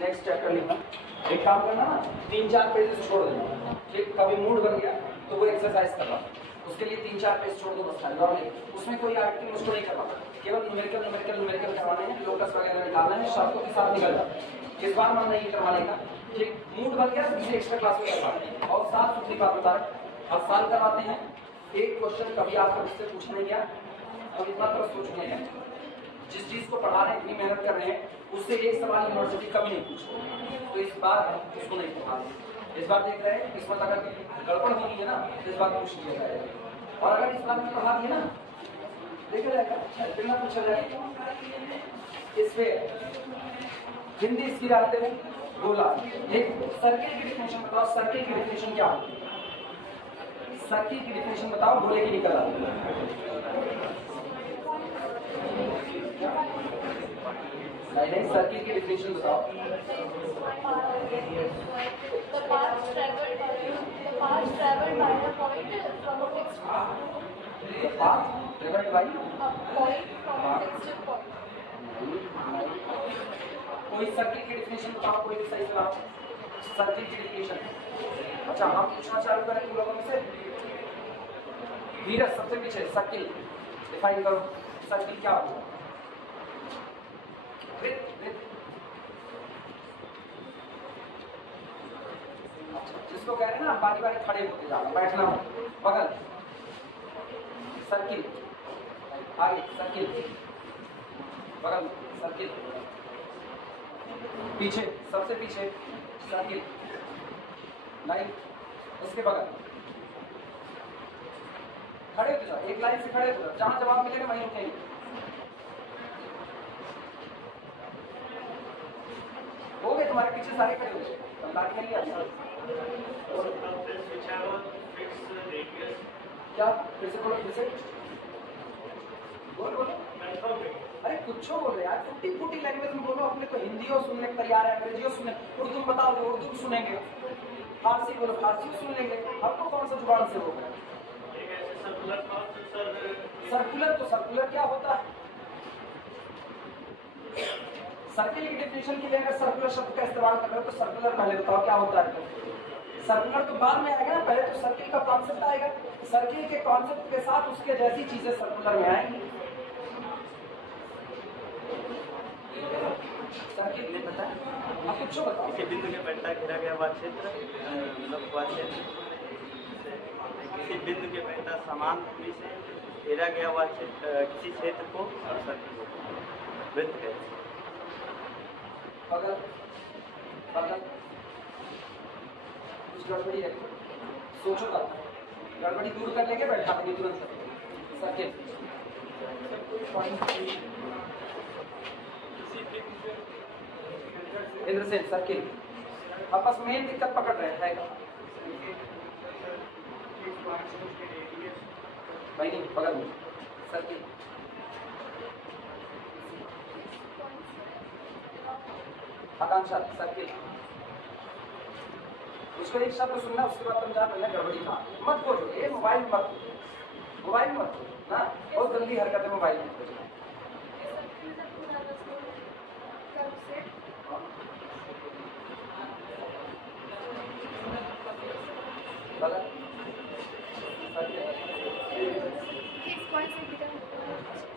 Next chapter लिखना। एक काम करना ना, 3-4 पेजेस छोड़ देना। ठीक, कभी मूड बन गया तो वो एक्सरसाइज करना, उसके लिए 3-4 पेज छोड़ दो बस खाली, और नहीं उसमें कोई आर्टिकल उसको नहीं करवाना, केवल न्यूमेरिकल करवाने हैं, लोकस वगैरह निकालना है, शर्तों के साथ निकल जाए। इस बार मन नहीं करवाने का। ठीक, मूड बन गया तो किसी एक्स्ट्रा क्लास में करवाना। और साफ सुथरी बात बता रहे, हर साल करवाते हैं। एक क्वेश्चन कभी आपका मुझसे पूछ नहीं गया, अब इतना तरह सोच चुके हैं, जिस चीज को पढ़ा रहे हैं, इतनी मेहनत कर रहे हैं, उससे एक सवाल यूनिवर्सिटी कभी नहीं पूछते, तो इस बार हम उसको नहीं पढ़ा रहे। इस बार देख रहे हैं इसमें अगर गड़बड़ होनी है ना, इस बार पूछ लिया जाएगा। और अगर इस बार में पढ़ा दिया ना, देखा जाएगा फिर ना पूछा जाएगा। इसपे हिंदी इसकी डालते हैं 2 लाख। एक सर्किल की डिफिनेशन बताओ, सर्किल की डिफिनेशन क्या होती है? सर्किल की डिफिनेशन बताओ, बोले की निकल आती नहीं, सर्किल की डिफिनेशन बताओ। The path traveled by a point from a fixed point. The path traveled by A point from a fixed point. कोई सर्किल की डिफिनेशन बताओ, कोई भी सही बताओ सर्किल की डिफिनेशन। अच्छा, हम पूछना चालू करें तुम लोगों में से। धीरज सबसे पीछे, सर्किल डिफाइन करो, सर्किल क्या होता है? जिसको कह रहे हैं ना बारी बारी खड़े होते जाना, बैठना बगल, सर्किल, आगे सर्किल, बगल सर्किल, पीछे सबसे पीछे सर्किल, लाइन उसके बगल, खड़े होते जाओ, एक लाइन से खड़े होते जाओ, जहां जवाब मिलेगा वहीं रुकेंगे। हो गए तुम्हारे पीछे सारे खड़े हो गए, लाठी नहीं आता क्या? फिर से बोलो, फिर से बोलो। अरे कुछ बोल रहे यार, टूटी फूटी लैंग्वेज में बोलो। अपने तो हिंदियों सुनने को तैयार है, अंग्रेजियों सुनने, उर्दू बताओ तो उर्दू सुनेंगे, फारसी बोलो फारसी सुन लेंगे। आपको कौन सा जुबान से होगा? सर्कुलर, तो सर्कुलर क्या होता है? सर्किल की डिफिनेशन के लिए अगर सर्कुलर शब्द का इस्तेमाल कर रहे हो तो सर्कुलर पहले बताओ क्या होता है। सर्कुलर तो बाद में आएगा ना, पहले तो सर्किल का कॉन्सेप्ट आएगा। सर्किल के कॉन्सेप्ट के साथ उसके जैसी चीजें सर्कुलर में आएंगी। सर्किल नहीं पता है, आप कुछ बताओ। किसी बिंदु के पेंटा घेरा गया हुआ क्षेत्र, मतलब वह क्षेत्र, किसी बिंदु के पेंटा समान दूरी से घेरा गया हुआ किसी क्षेत्र को सर्किल वृत्त कहते हैं। बगल, बगल कुछ गड़बड़ी है, सोचो तब, गड़बड़ी दूर कर लेंगे, बैठा देंगे तुरंत। सर्किल इंद्रसेन, सर्किल अब बस मेन दिक्कत पकड़ रहे हैं भाई, नहीं बगल में सर्किल, आकांक्षा सर्किल। उसको एक शब्द सुनना, उसके बाद तुम जान लेना गड़बड़ी कहाँ। मत खोजो, ये मोबाइल मत ना, बहुत गंदी हरकत है मोबाइल में खोजना।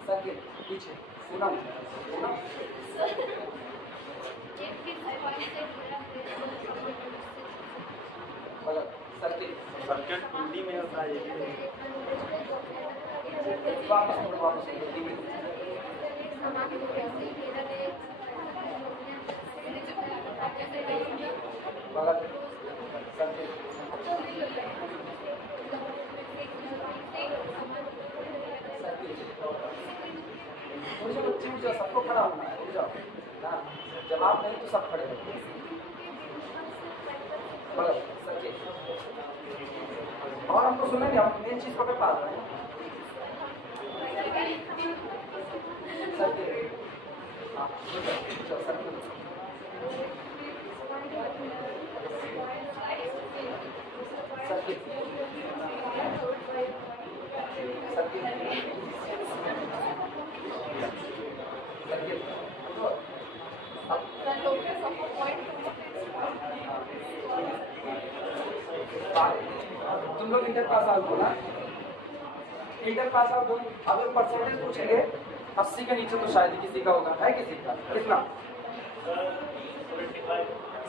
सर्किल पीछे सुना सर्किल, सर्किट हिंदी में होता है। वापस बच्चे सबको खड़ा होना है, जाओ ना, जवाब नहीं तो सब खड़े हो। और हमको सुनेंगे, हम मेन चीज पकड़ पा रहे हैं। Circle, The locus of a point out होना, इंटर पास आउट हो। अब एक परसेंटेज पूछेंगे 80 के नीचे तो शायद किसी का होगा, है किसी का? कितना?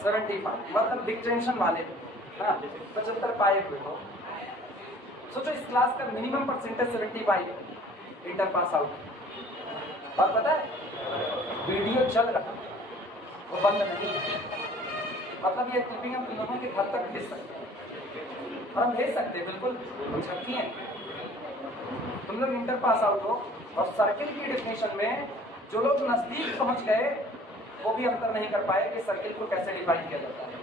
75, मतलब बिग टेंशन वाले। हाँ 75 पाए हुए हो। सोचो इस क्लास का मिनिमम परसेंटेज 75 है, इंटर पास आउट। और पता है वीडियो चल रहा, वो बंद नहीं है, मतलब ये क्लिपिंग हम तुम लोगों के घर तक भेज सकते हैं, और हम भेज सकते हैं बिल्कुल, हम शक्ति हैं। तुम लोग इंटर पास आउट हो और सर्किल की डेफिनेशन में जो लोग नजदीक पहुंच गए वो भी अंतर नहीं कर पाए कि सर्किल को कैसे डिफाइन किया जाता है।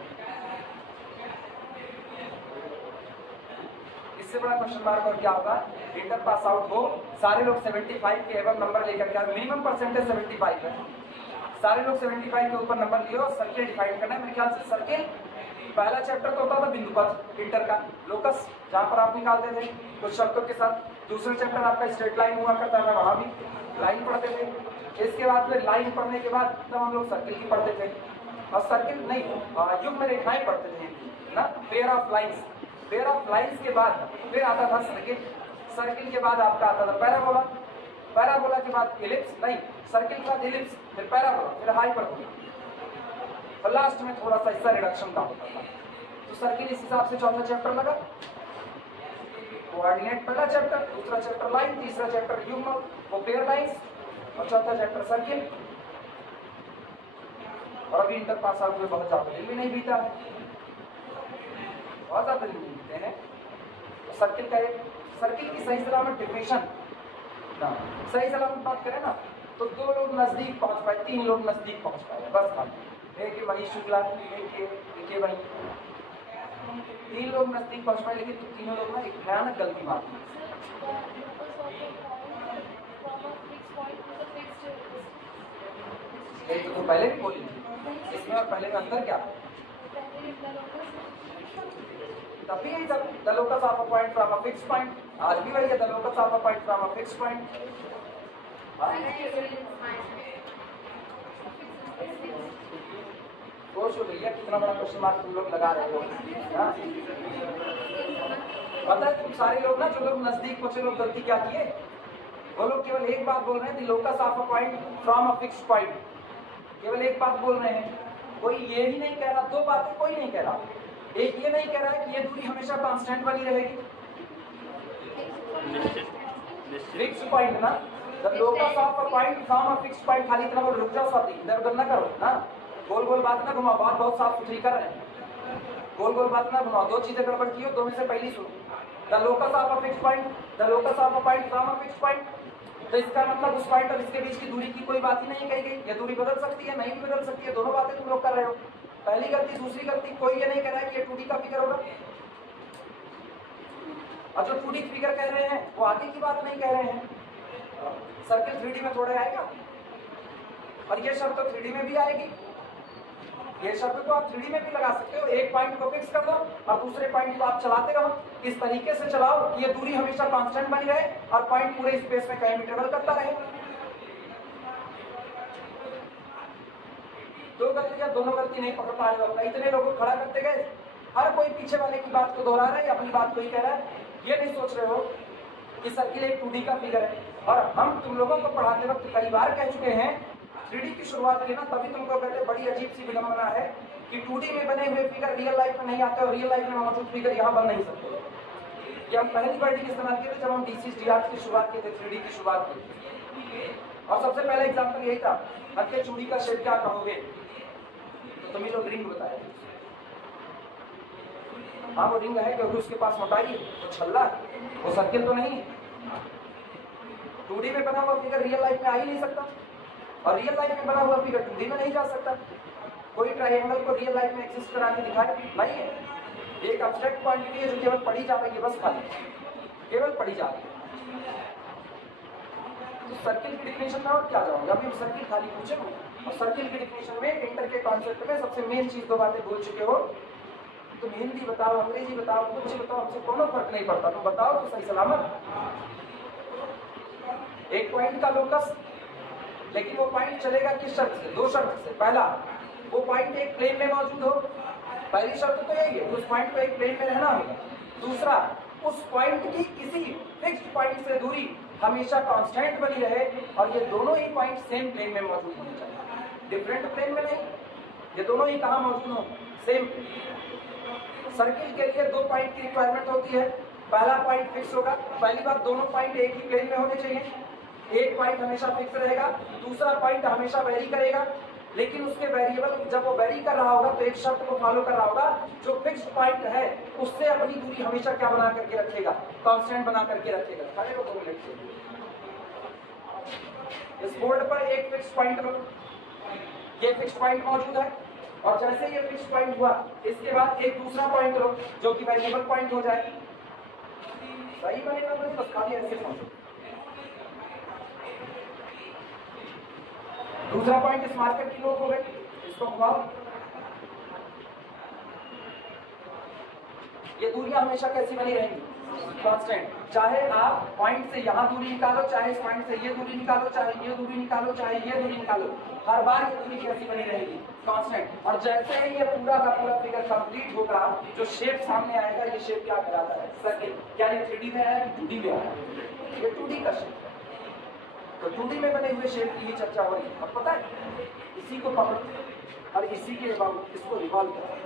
इससे बड़ा क्वेश्चन मार्क और क्या होगा? इंटर पास आउट हो, सारे लोग 75 के एवं नंबर लेकर के, मिनिमम परसेंटेज 75 है, सारे लोग 75 के ऊपर नंबर लियो, सर्किल डिफाइन करना है। मेरे ख्याल से सर्किल पहला चैप्टर तो होता था बिंदु पथ इंटर का, लोकस, जहां पर आप निकालते थे कुछ शर्तों के साथ। दूसरा चैप्टर आपका स्ट्रेट लाइन हुआ करता था, वहां भी लाइन पढ़ते थे। इसके बाद फिर लाइन पढ़ने के बाद तब हम लोग सर्किल की पढ़ते थे, और सर्किल नहीं युग्म रेखाएं पढ़ते थे ना, pair of lines. Pair of lines के बाद फिर आता था सर्किल, सर्किल के बाद आपका आता था पैराबोला, पैराबोला के बाद इलिप्स, नहीं सर्किल के बाद इलिप्स, फिर पैराबोला, फिर हाइपरबोला, और लास्ट में थोड़ा सा हिस्सा रिडक्शन का होता था। तो सर्किल इस हिसाब से चौथा चैप्टर लगा। कोऑर्डिनेट पहला चैप्टर, दूसरा चैप्टर लाइन, तीसरा चैप्टर युग्म वो पेयर लाइंस, और चौथा चैप्टर सर्किल। और अभी इंटर पास आउट में बहुत ज्यादा दिन भी नहीं बीता है, बहुत ज्यादा दिन बीते हैं। सर्किल का एक, सर्किल की सही सलामत डेफिनेशन, सही सलामत बात करें ना तो 2 लोग नजदीक पहुंच पाए, 3 लोग नजदीक पहुंच पाए, बस बात। एक वही शुक्ला, एक वही, 3 लोग नजदीक पहुंच पाए, लेकिन तीनों लोग ना एक भयानक गलती मार दी। तो पहले भी बोली इसमें और पहले में अंतर क्या? तभी यही the locus of a point from a fixed point, आज भी वही है, the locus of a point from a fixed point. सोचो भैया कितना बड़ा क्वेश्चन मार्क तुम लोग लगा रहे हो। पता है तुम सारे लोग ना, जो लोग नजदीक पहुंचे लोग गलती क्या किए? वो लोग केवल एक बात बोल रहे हैं, the locus of a point from a fixed point, केवल एक बात बोल रहे हैं। कोई ये ही नहीं कह रहा, 2 बातें कोई नहीं कह रहा। एक ये नहीं कह रहा है कि ये दूरी हमेशा कांस्टेंट बनी रहेगी, फिक्स्ड पॉइंट ना, the locus of a point from a fixed point. खाली इतना बोल, रुक जाओ साथी, इधर उधर ना करो ना, गोल गोल बात ना घुमाओ, बात बहुत साफ सुथरी कर रहे हैं, गोल गोल बात ना घुमाओ। 2 चीजें गड़बड़ की हो, 2 में से पहली सुनो, the locus of a fixed point, the locus of a point from a fixed point. तो इसका मतलब उस पॉइंट और इसके बीच की दूरी की कोई बात ही नहीं कही गई। ये दूरी बदल सकती है, नहीं भी बदल सकती है, दोनों बातें तुम लोग कर रहे हो। पहली गलती, दूसरी गलती, कोई ये नहीं कह रहा है कि ये 2D का फिगर होगा, और जो 2D फिगर कह रहे हैं वो आगे की बात नहीं कह रहे हैं। सर्किल 3D में थोड़े आएगा, और ये शर्त तो 3D में भी आएगी। ये शर्त तो आप 3D में भी लगा सकते हो, एक पॉइंट को फिक्स कर दो और दूसरे पॉइंट को आप चलाते रहो, इस तरीके से चलाओ कि ये दूरी हमेशा कांस्टेंट बनी रहे और पॉइंट पूरे स्पेस में कहीं भी ट्रेवल करता रहे। 2 गलतियां, दोनों गलती नहीं पकड़ पा रहे हो। इतने लोग खड़ा करते गए, हर कोई पीछे वाले की बात को दोहरा रहा है, अपनी बात को ही कह रहा है। ये नहीं सोच रहे हो कि सर्किल एक 2D का फिगर है, और हम तुम लोगों को पढ़ाते वक्त कई बार कह चुके हैं 3D की शुरुआत की ना, तभी तुमको कहते बड़ी अजीब सी विडंबना है कि 2D में बने हुए फिगर रियल लाइफ में नहीं आते और रियल लाइफ में मौजूद फिगर यहाँ बन नहीं सकते। ये हम पहली वर्डिंग इस्तेमाल किए थे जब हम DCS की शुरुआत की थी, 3D की शुरुआत की। और सबसे पहले एग्जाम्पल यही था, हल्के चूड़ी का शेप क्या कहोगे? तो तुम ही लोग रिंग बताए। हाँ वो रिंग है क्योंकि उसके पास मोटाई है, वो छल्ला है, वो सर्किल तो नहीं है। 2D में बना हुआ फिगर रियल लाइफ में आ ही नहीं सकता, और रियल लाइफ में बना हुआ फिगर 2D में नहीं जा सकता। कोई ट्रायंगल को रियल लाइफ में एग्जिस्ट करा के दिखाए नहीं है। एक एब्स्ट्रैक्ट क्वांटिटी है जो केवल पढ़ी जा रही है, बस खाली केवल पढ़ी जा रही है। तो सर्किल की डिफिनेशन में और क्या जाऊंगा, अभी हम सर्किल खाली पूछे हो, और सर्किल की डिफिनेशन में इंटर के कॉन्सेप्ट में सबसे मेन चीज 2 बातें भूल चुके हो। तुम हिंदी बताओ, अंग्रेजी बताओ, कुछ बताओ, हमसे कोनो फर्क नहीं पड़ता, तुम बताओ तो सही सलामत। एक पॉइंट का लोकस, लेकिन वो पॉइंट चलेगा किस शर्त से? 2 शर्त से। पहला, वो पॉइंट एक प्लेन में मौजूद हो, पहली शर्त तो यही है, उस पॉइंट को एक प्लेन में रहना होगा। दूसरा, उस पॉइंट की किसी फिक्स्ड पॉइंट से दूरी हमेशा कांस्टेंट बनी रहे और ये दोनों ही पॉइंट सेम प्लेन में मौजूद होने चाहिए, डिफरेंट प्लेन में नहीं। ये दोनों ही कहाँ मौजूद हो? सेम। सर्किल के लिए दो पॉइंट की रिक्वायरमेंट होती है। पहला पॉइंट फिक्स होगा, पहली बात दोनों पॉइंट एक ही प्लेन में होने चाहिए। एक पॉइंट हमेशा फिक्स रहेगा, दूसरा पॉइंट हमेशा वेरी करेगा, लेकिन उसके वेरिएबल जब वो वेरी कर रहा होगा तो एक शर्त को फॉलो कर रहा होगा, जो फिक्स्ड पॉइंट है उससे अपनी दूरी हमेशा क्या बना करके रखेगा? कांस्टेंट बना करके रखेगा। खड़े हो 2 मिनट के लिए। इस बोर्ड पर एक फिक्स पॉइंट ये फिक्स पॉइंट मौजूद है और जैसे ये फिक्स पॉइंट हुआ इसके बाद एक दूसरा पॉइंट लो जो कि वेरिएबल पॉइंट हो जाए। सही बनेगा तो बस खाली ऐसे समझो। दूसरा पॉइंट इस मार्कर की नोट हो गई, इसको घुमाओ। ये दूरियां हमेशा कैसी बनी रहेंगी? कांस्टेंट। चाहे आप पॉइंट से यहां दूरी निकालो, चाहे इस पॉइंट से ये दूरी निकालो, चाहे ये दूरी निकालो, चाहे ये दूरी निकालो, हर बार ये दूरी कैसी बनी रहेगी? कांस्टेंट। और जैसे ही ये पूरा का पूरा फिगर कंप्लीट होगा, जो शेप सामने आएगा, ये शेप क्या कहलाता है? सर्किल। क्या ये 3D में आया कि 2D में आया? ये 2D का शेप। तो 2D में बने हुए शेप की ही चर्चा हो रही है। अब पता है, इसी को पकड़ो और इसी के बाद इसको रिवॉल्व करो,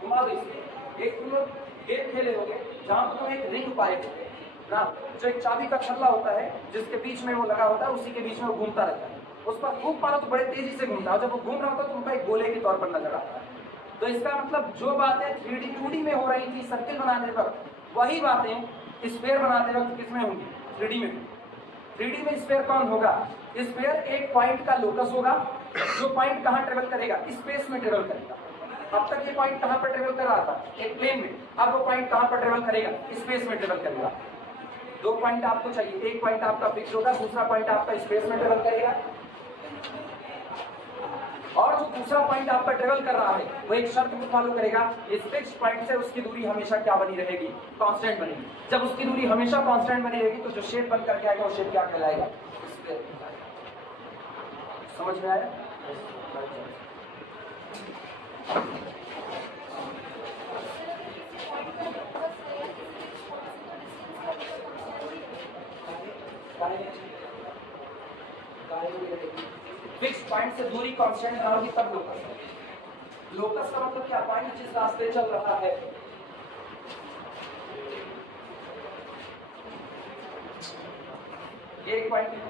घुमा दो इसको। एक तुम लोग गेम खेले होगे जहां तुम एक रिंग पाएगे ना, जो एक चाबी का छल्ला होता है जिसके बीच में वो लगा होता है, उसी के बीच में वो घूमता रहता है। उस पर घूम पारो तो बड़े तेजी से घूमता है, जब वो घूम रहा होता है तो उनका एक गोले के तौर पर नजर आता है। तो इसका मतलब जो बातें 3D 2D में हो रही थी सर्किल बनाने वक्त, वही बातें स्फीयर बनाते वक्त किसमें होंगी? 3D में। 3D में स्फीयर कौन होगा? स्फीयर एक पॉइंट का लोकस होगा, जो पॉइंट कहां ट्रेवल करेगा? स्पेस में ट्रेवल करेगा। अब तक ये पॉइंट कहां पर ट्रेवल कर रहा था? एक प्लेन में। अब वो पॉइंट कहां पर ट्रेवल करेगा? स्पेस में ट्रेवल करेगा। 2 पॉइंट आपको चाहिए, एक पॉइंट आपका फिक्स होगा, दूसरा पॉइंट आपका स्पेस में ट्रेवल करेगा। और जो दूसरा पॉइंट आप पर ट्रेवल कर रहा है वो एक शर्त को फॉलो करेगा, इस फिक्स्ड पॉइंट से उसकी दूरी हमेशा क्या बनी रहेगी? कांस्टेंट बनेगी। जब उसकी दूरी हमेशा कांस्टेंट बनी रहेगी तो जो शेप बन करके आएगा वो शेप क्या कहलाएगा? समझ में आया? फिक्स पॉइंट से दूरी कांस्टेंट ना होगी तब लोकस है। लोकस का मतलब क्या? पॉइंट जिस रास्ते चल रहा है। ये एक पॉइंट है,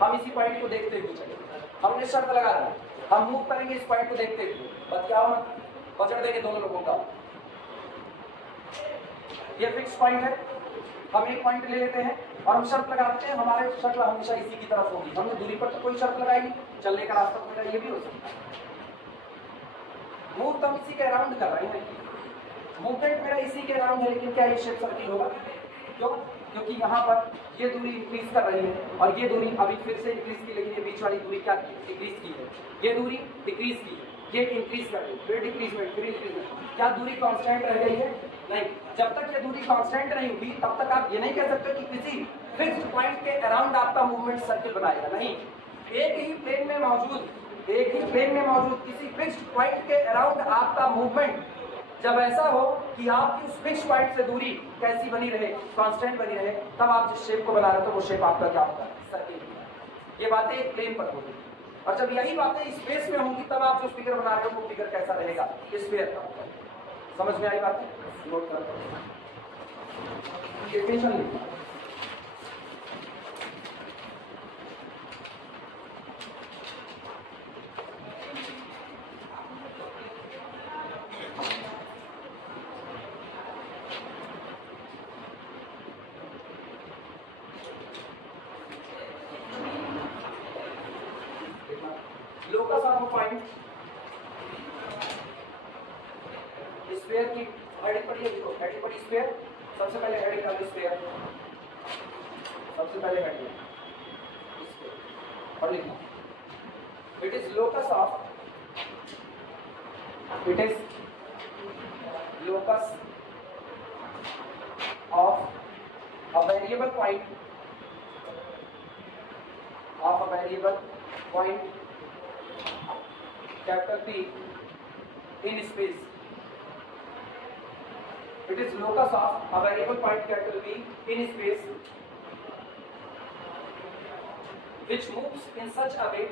हम इसी पॉइंट को देखते हुए चले। हमने शर्त लगा दी, हम मूव करेंगे इस पॉइंट को देखते हुए, बतियाओ मत, बजट देंगे दोनों लोगों का। ये फिक्स पॉइंट है, हम एक पॉइंट ले लेते हैं और हम शर्त लगाते हैं, हमारे शक्ल हमेशा इसी की तरफ होगी। हमने दूरी पर तो कोई शर्त लगाई नहीं, चलने का रास्ता तो मेरा ये भी हो सकता है। मूव तो हम इसी के अराउंड कर रहे हैं, मूवमेंट मेरा इसी के अराउंड है, लेकिन क्या ये शेप सर्किल होगा? क्यों? क्योंकि यहाँ पर ये दूरी इंक्रीज कर रही है और ये दूरी अभी फिर से इंक्रीज की, लेकिन ये बीच वाली दूरी क्या की? डिक्रीज की है। ये दूरी डिक्रीज की है, ये इंक्रीज कर रही है, फिर डिक्रीजमेंट, फिर इंक्रीजमेंट। क्या दूरी कांस्टेंट रह गई है? नहीं। जब तक ये दूरी कांस्टेंट नहीं हुई तब तक आप ये नहीं कह सकते कि किसी फिक्स्ड पॉइंट के अराउंड आपका मूवमेंट सर्किल बनाएगा। नहीं, एक ही प्लेन में मौजूद किसी फिक्स्ड पॉइंट के अराउंड आपका मूवमेंट जब ऐसा हो कि आपकी उस फिक्स पॉइंट से दूरी कैसी बनी रहे? कांस्टेंट बनी रहे, तब आप जिस शेप को बना रहे हो तो वो शेप आपका क्या होगा? सर्किल। ये बातें एक प्लेन पर होगी और जब यही बातें स्पेस में होंगी तब आप जो फिगर बना रहे हो वो फिगर कैसा रहेगा? स्फीयर का। समझ में आई बात? नोट कर टेंशन नहीं। Locus of a point, sphere की हेडिंग पढ़िए, देखो हेडिंग पढ़ी स्फीयर। सबसे पहले हेडिंग का स्फीयर, सबसे पहले हेडिंग और लिखना, it is locus of a variable point capital P in space It is locus of a variable point capital B in space which moves in such a way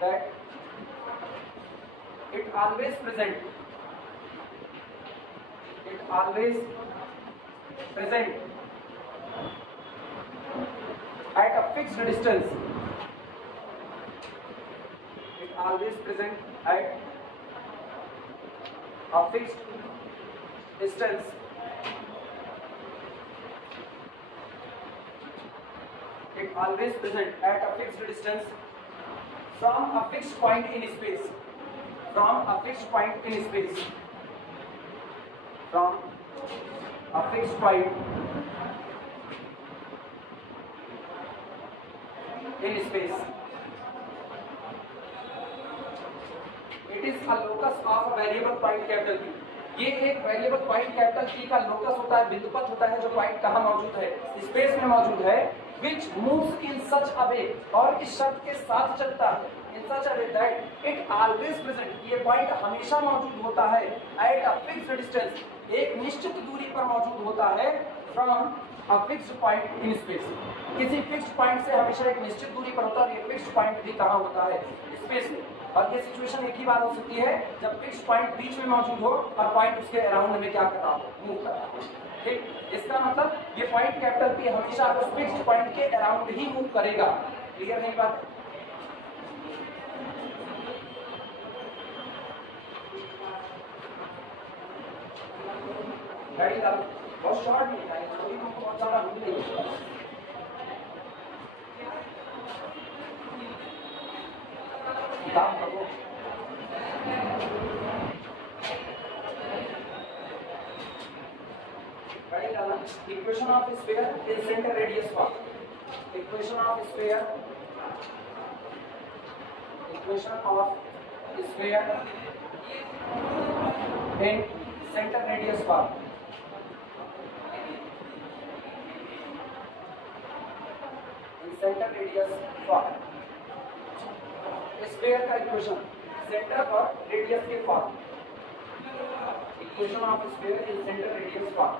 that it always present at a fixed distance. It always present at a fixed distance from a fixed point in space. It is a locus of a variable point capital P. ये एक variable point capital P का locus होता है, बिंदुपथ होता है, जो point कहाँ मौजूद है, स्पेस में मौजूद है, which moves in such a way, और इस शर्त के साथ चलता है, in such a way that it always present, ये पॉइंट हमेशा मौजूद होता है at a fixed distance, एक निश्चित दूरी पर मौजूद होता है from a fixed point in space. किसी फिक्स्ड पॉइंट से हमेशा एक निश्चित दूरी पर होता है, और ये फिक्स्ड पॉइंट भी कहाँ होता है, स्पेस में। और ये सिचुएशन एक ही बार हो सकती है जब फिक्स्ड पॉइंट बीच में मौजूद हो और पॉइंट उसके अराउंड में क्या कर रहा हो, मूव कर रहा हो। ठीक, इसका मतलब ये पॉइंट कैपिटल P हमेशा उस फिक्स्ड पॉइंट के अराउंड ही मूव करेगा। क्लियर है बात? गाड़ी का बहुत शॉर्ट नहीं है, कोई तुमको बहुत ज्यादा भूल नहीं है। काम करो। Equation of sphere in center radius form. Equation of sphere in center radius form. Sphere का इक्वेशन सेंटर और रेडियस के form. Equation of sphere in centre radius form.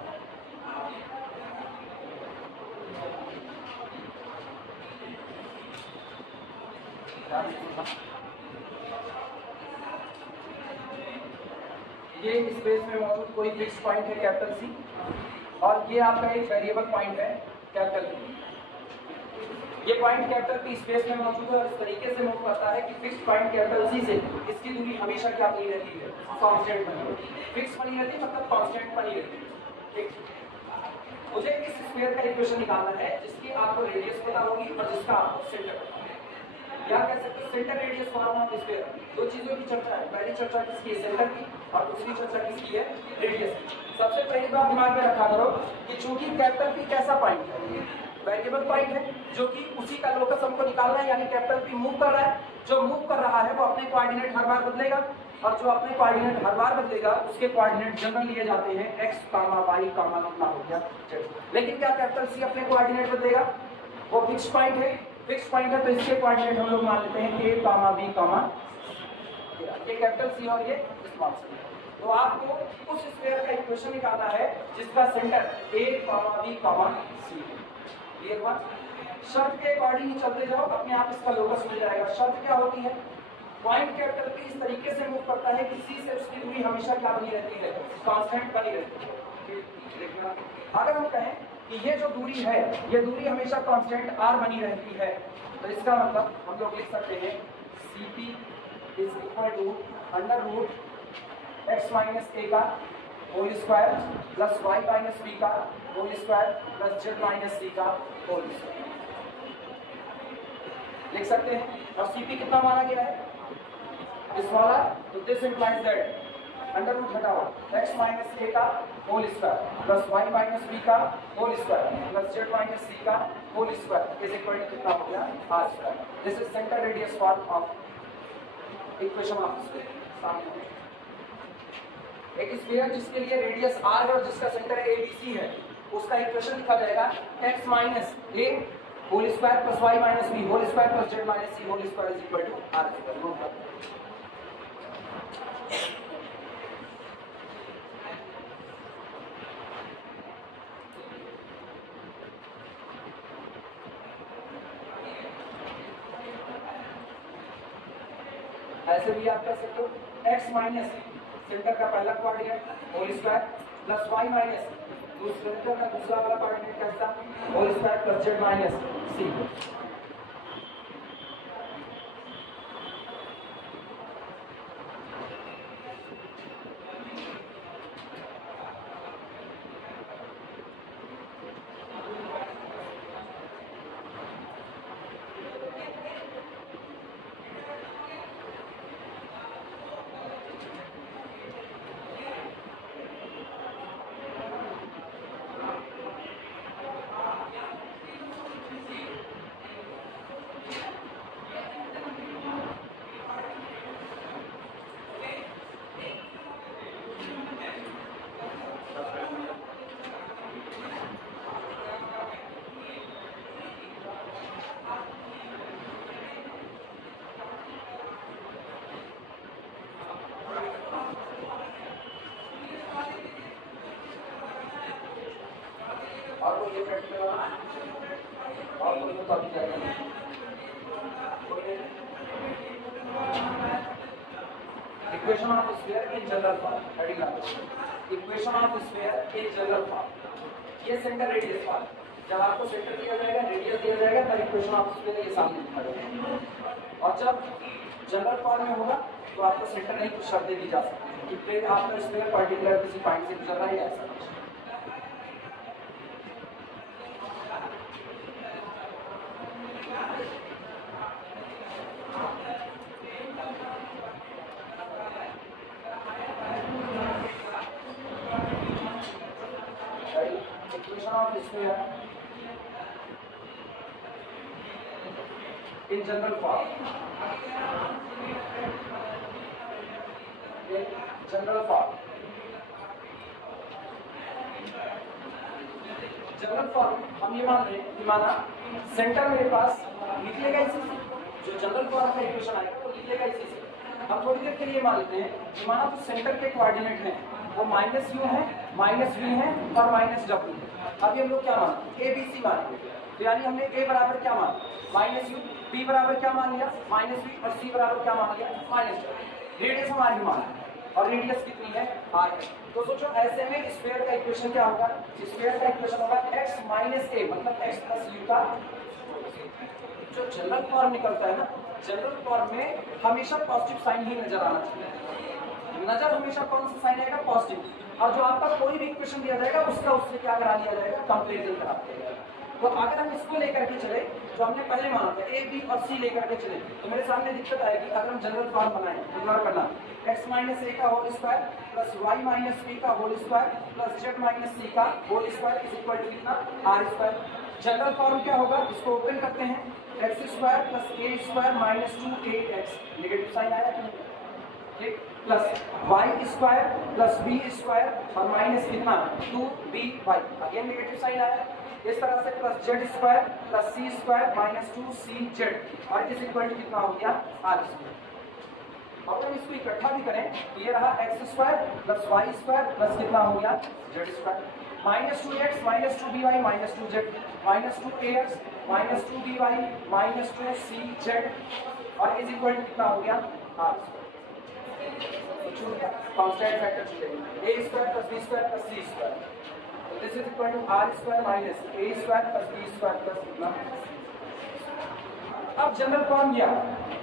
ये स्पेस में मौजूद कोई फिक्स पॉइंट है कैपिटल सी, और ये आपका एक वेरिएबल पॉइंट है कैपिटल पी। ये पॉइंट कैपिटल पी स्पेस में मौजूद है और इस तरीके से मूव करता है कि फिक्स पॉइंट कैपिटल सी से इसकी दूरी हमेशा क्या बनी रहती है, कांस्टेंट बनी रहती है। फिक्स बनी रहती है मतलब कांस्टेंट बनी रहती है। ठीक, मुझे इस स्फीयर का इक्वेशन निकालना है जिसकी आपको रेडियस पता होगी और जिसका आपको सेंटर पता होगा। क्या कह सकते हैं, centre radius form of sphere. दो चीजों की चर्चा है, पहली चर्चा किसकी है, सेंटर की, और दूसरी चर्चा किसकी है, रेडियस की। सबसे पहली बात दिमाग में रखा करो कि चूंकि कैपिटल पी कैसा पॉइंट है, वेरिएबल पॉइंट है, जो कि उसी का लोकस हमको निकालना है, यानी कैपिटल पी मूव कर रहा है। जो मूव कर रहा है वो अपने कोऑर्डिनेट हर बार बदलेगा, और जो अपने कोऑर्डिनेट हर बार बदलेगा उसके कोऑर्डिनेट जनरल लिए जाते हैं x, y, कितना हो गया z। लेकिन क्या कैपिटल सी अपने कोऑर्डिनेट बदलेगा, वो फिक्स पॉइंट है। फिक्स पॉइंट है तो इसके कोऑर्डिनेट हम लोग मान लेते हैं a, b, ये कैपिटल सी और ये स्मॉल सी। तो आपको उस स्फीयर का इक्वेशन निकालना है जिसका सेंटर a, b, c है। ये बात शर्त के अकॉर्डिंग ही चलते जाओ, अपने आप इसका लोकस मिल जाएगा। शर्त क्या होती है, पॉइंट कैपिटल पी इस तरीके से मूव करता है कि सी से उसकी दूरी हमेशा क्या बनी रहती है, कांस्टेंट बनी रहती है। अगर हम कहें कि ये जो दूरी है, ये दूरी हमेशा कांस्टेंट r बनी रहती है, तो इसका मतलब हम लोग लिख सकते हैं Cp is equal to under root x minus a का whole square plus y minus b का whole square plus z minus c का होल स्क्वायर लिख सकते हैं। और Cp कितना माना गया है, इस वाला, तो this implies that under root हटाओ x माइनस a का whole square plus y minus b का whole square plus z minus c का whole square is equal to कितना हो गया, r square. This is centre radius form of equation of sphere. एक sphere जिसके लिए radius r है और जिसका सेंटर ABC है, उसका इक्वेशन लिखा जाएगा x minus a whole square plus y minus b whole square plus z minus c whole square is equal to r square. ऐसे भी आप कर सकते हो x माइनस सेंटर का पहला coordinate whole square plus y minus centre का दूसरा वाला कोऑर्डिनेट का हिस्सा whole square plus z minus c। और कोई ये प्रैक्टिकल और कोई तो अभी क्या करना equation of sphere in general form heading लाओ equation of sphere in general form. ये सेंटर रेडियस फॉर्म, जब आपको सेंटर दिया जाएगा रेडियस दिया जाएगा तब इक्वेशन ऑफ स्फीयर ये सामने लिखा जाएगा। और जब जनरल फॉर्म में होगा तो आपको सेंटर नहीं कुछ शर्तें दी जा सकती हैं कि फिर आपका स्फीयर पर्टिकुलर किसी पॉइंट से गुजर रहा है या ऐसा कुछ। Of sphere in general form. In general form. General form हम ये मान रहे हैं कि माना सेंटर मेरे पास निकलेगा इसी से, जो जनरल फॉर्म का इक्वेशन आएगा वो निकलेगा इसी से। हम थोड़ी देर के लिए मान लेते हैं कि माना तो सेंटर के कोऑर्डिनेट हैं वो माइनस यू है, माइनस वी है और माइनस डब्ल्यू है। अभी हम लोग क्या माने ए बी सी मानेंगे, तो यानी हमने ए बराबर क्या माना माइनस यू, बी बराबर क्या मान लिया माइनस वी और सी बराबर क्या मान लिया माइनस डब्ल्यू। रेडियस हमारी मान और रेडियस कितनी है r है। तो सोचो ऐसे में स्फीयर का इक्वेशन क्या होगा, स्फीयर का इक्वेशन होगा x माइनस ए मतलब x प्लस यू का। जो जनरल फॉर्म निकलता है ना, जनरल फॉर्म में हमेशा पॉजिटिव साइन ही नजर आना चाहिए। नजर हमेशा कौन सा साइन आएगा पॉजिटिव। और जो आपका कोई भी इक्वेशन दिया जाएगा उसका उससे क्या करा लिया जाएगा कंपैरिजन करा दिया जाएगा। तो अगर हम इसको लेकर के चले जो हमने पहले माना था ए बी और सी लेकर के चले तो मेरे सामने दिक्कत आएगी। अगर हम जनरल फॉर्म बनाएं इग्नोर करना x माइनस ए का whole square plus y minus B का whole square plus z minus C का whole square is equal to कितना r स्क्वायर। जनरल फॉर्म क्या होगा, इसको ओपन करते हैं x square plus a square minus 2ax negative sign आया कि नहीं, ठीक, plus y square plus b square और माइनस कितना 2by अगेन नेगेटिव साइन आया। इस तरह से plus z square plus c square minus 2cz और इज इक्वल टू कितना हो गया r स्क्वायर। अब हम इसको इकट्ठा भी करें तो ये रहा x square plus y square plus कितना हो गया z square minus 2x minus 2by minus 2z minus 2ax minus 2by minus 2cz और इज इक्वल टू कितना हो गया r स्क्वायर। कांस्टेंट फैक्टर छूटेगा a square plus b square plus c square this is equal to r square minus a square plus b square plus कितना। अब general form गया,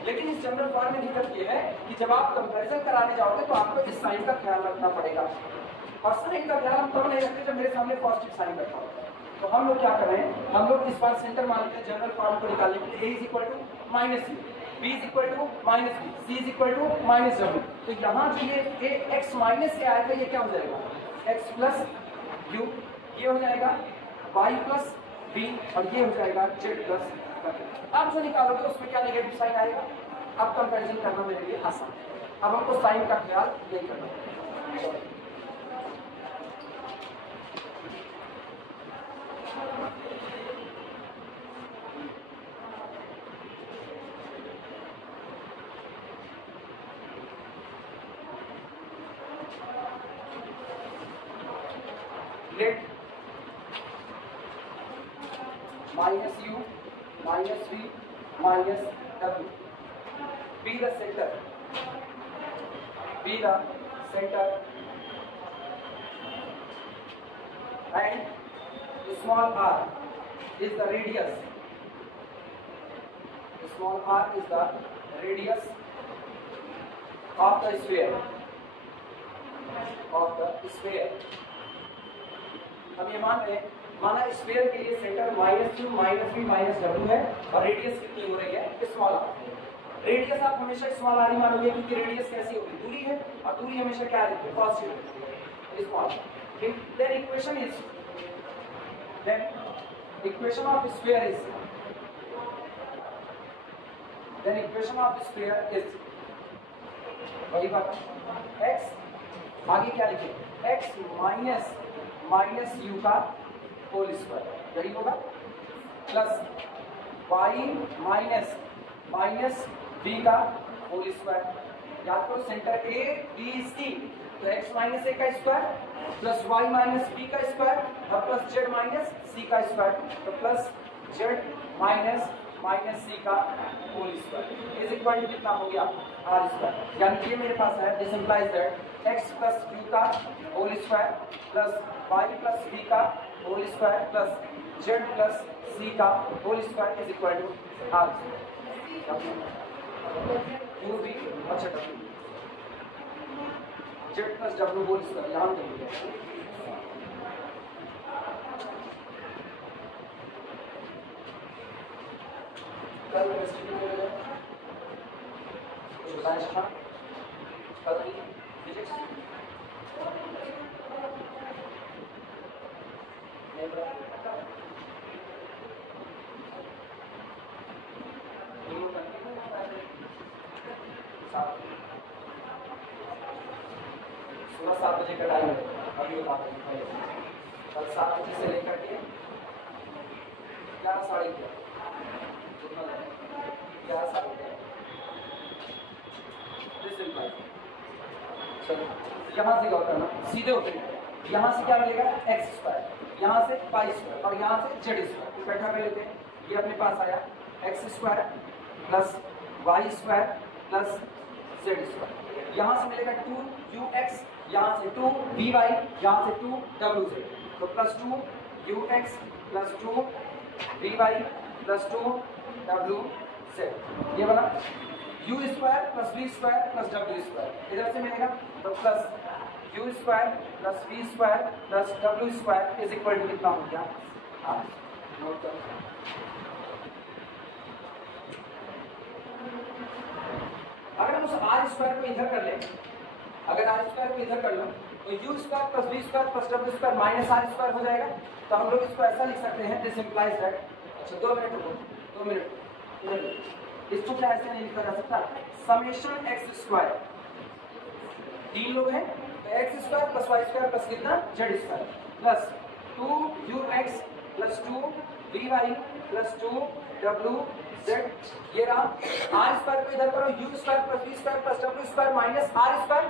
लेकिन इस जनरल फॉर्म में दिक्कत ये है कि जब आप कंपैरिजन कराने जाओगे तो आपको इस साइन का ख्याल रखना पड़ेगा। और साइन का ख्याल हम तब नहीं रखते जब मेरे सामने पॉजिटिव साइन रखा होता है। तो हम लोग क्या कर रहे हैं, हम लोग इस बार सेंटर मान लेते हैं जनरल फॉर्म को निकालने के लिए a is equal to minus c, b is equal to minus b, c is equal to minus डब्ल्यू। तो यहाँ जो ये x माइनस के आएगा ये क्या हो जाएगा x प्लस u, ये हो जाएगा y प्लस b और ये हो जाएगा z प्लस। अब जो निकालोगे उसमें क्या नेगेटिव साइन आएगा। अब कंपैरिजन करना मेरे लिए आसान है। अब हमको साइन का ख्याल नहीं करना। let minus u minus v minus w be the center and small r is the radius. Small r is the radius of the sphere. अब ये मान रहे हैं, माना स्फीयर के लिए सेंटर -u -v -w है और रेडियस कितनी हो रही है स्मॉल r। रेडियस आप हमेशा स्मॉल r ही मानोगे क्योंकि रेडियस कैसी होगी, दूरी है और दूरी हमेशा क्या है पॉजिटिव है small. Then equation of sphere is वही बात x आगे क्या लिखे x माइनस u का होल स्क्वायर यही होगा प्लस y माइनस v का होल स्क्वायर। याद करो सेंटर a b c तो x माइनस a का square plus y minus b का स्क्वायर और प्लस z माइनस c का स्क्वायर तो प्लस z माइनस c का whole square is equal to कितना हो गया r स्क्वायर। यानी कि ये मेरे पास है, this implies that x plus q का whole square plus y plus v का whole square plus z plus c का whole square is equal to r q भी अच्छा w z plus w whole square यहाँ देंगे। कल कुछ बताएं शर्मा, कल फिजिक्स सुबह 7 बजे का टाइम है, अभी बता दें कल 7 बजे से लेकर के 11 साढ़े 11 यहाँ से गौर करना, सीधे होते हैं। यहाँ से क्या मिलेगा एक्स स्क्वायर, यहाँ से पाई स्क्वायर और यहाँ से जेड स्क्वायर इकट्ठा कर लेते हैं। ये अपने पास आया x square plus y square plus z square. यहाँ से मिलेगा 2ux, यहाँ से 2vy, यहाँ से 2wz तो plus 2ux plus 2vy plus 2wz ये बना u square plus v square plus w square. इधर से मिलेगा तो plus u square plus v square plus w square is equal to कितना हो गया r। नोट करो, अगर हम उस r स्क्वायर को इधर कर लें, अगर r स्क्वायर को इधर कर लो तो u square plus v square plus w square minus r square हो जाएगा। तो हम लोग इसको ऐसा लिख सकते हैं, दिस इंप्लाइज दैट, अच्छा 2 मिनट रुको, 2 मिनट, इसको क्या ऐसे नहीं लिखा जा सकता, समेशन एक्स स्क्वायर, 3 लोग हैं तो x square plus y square plus कितना z square plus 2ux plus 2vy plus 2wz ये रहा। आर स्क्वायर को इधर करो, u square plus v square plus w square minus r square,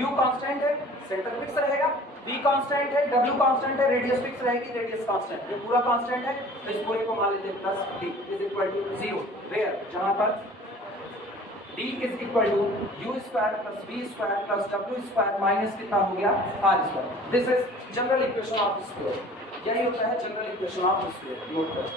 u constant है, सेंटर फिक्स रहेगा, v constant है, w constant है, रेडियस फिक्स रहेगी, रेडियस कांस्टेंट, ये पूरा कांस्टेंट है तो इस पूरे को मान लेते हैं plus d is equal to 0 where जहां पर d is equal to u square plus v square plus w square minus कितना हो गया r square. This is general equation of square, यही होता है general equation of square. Note करो,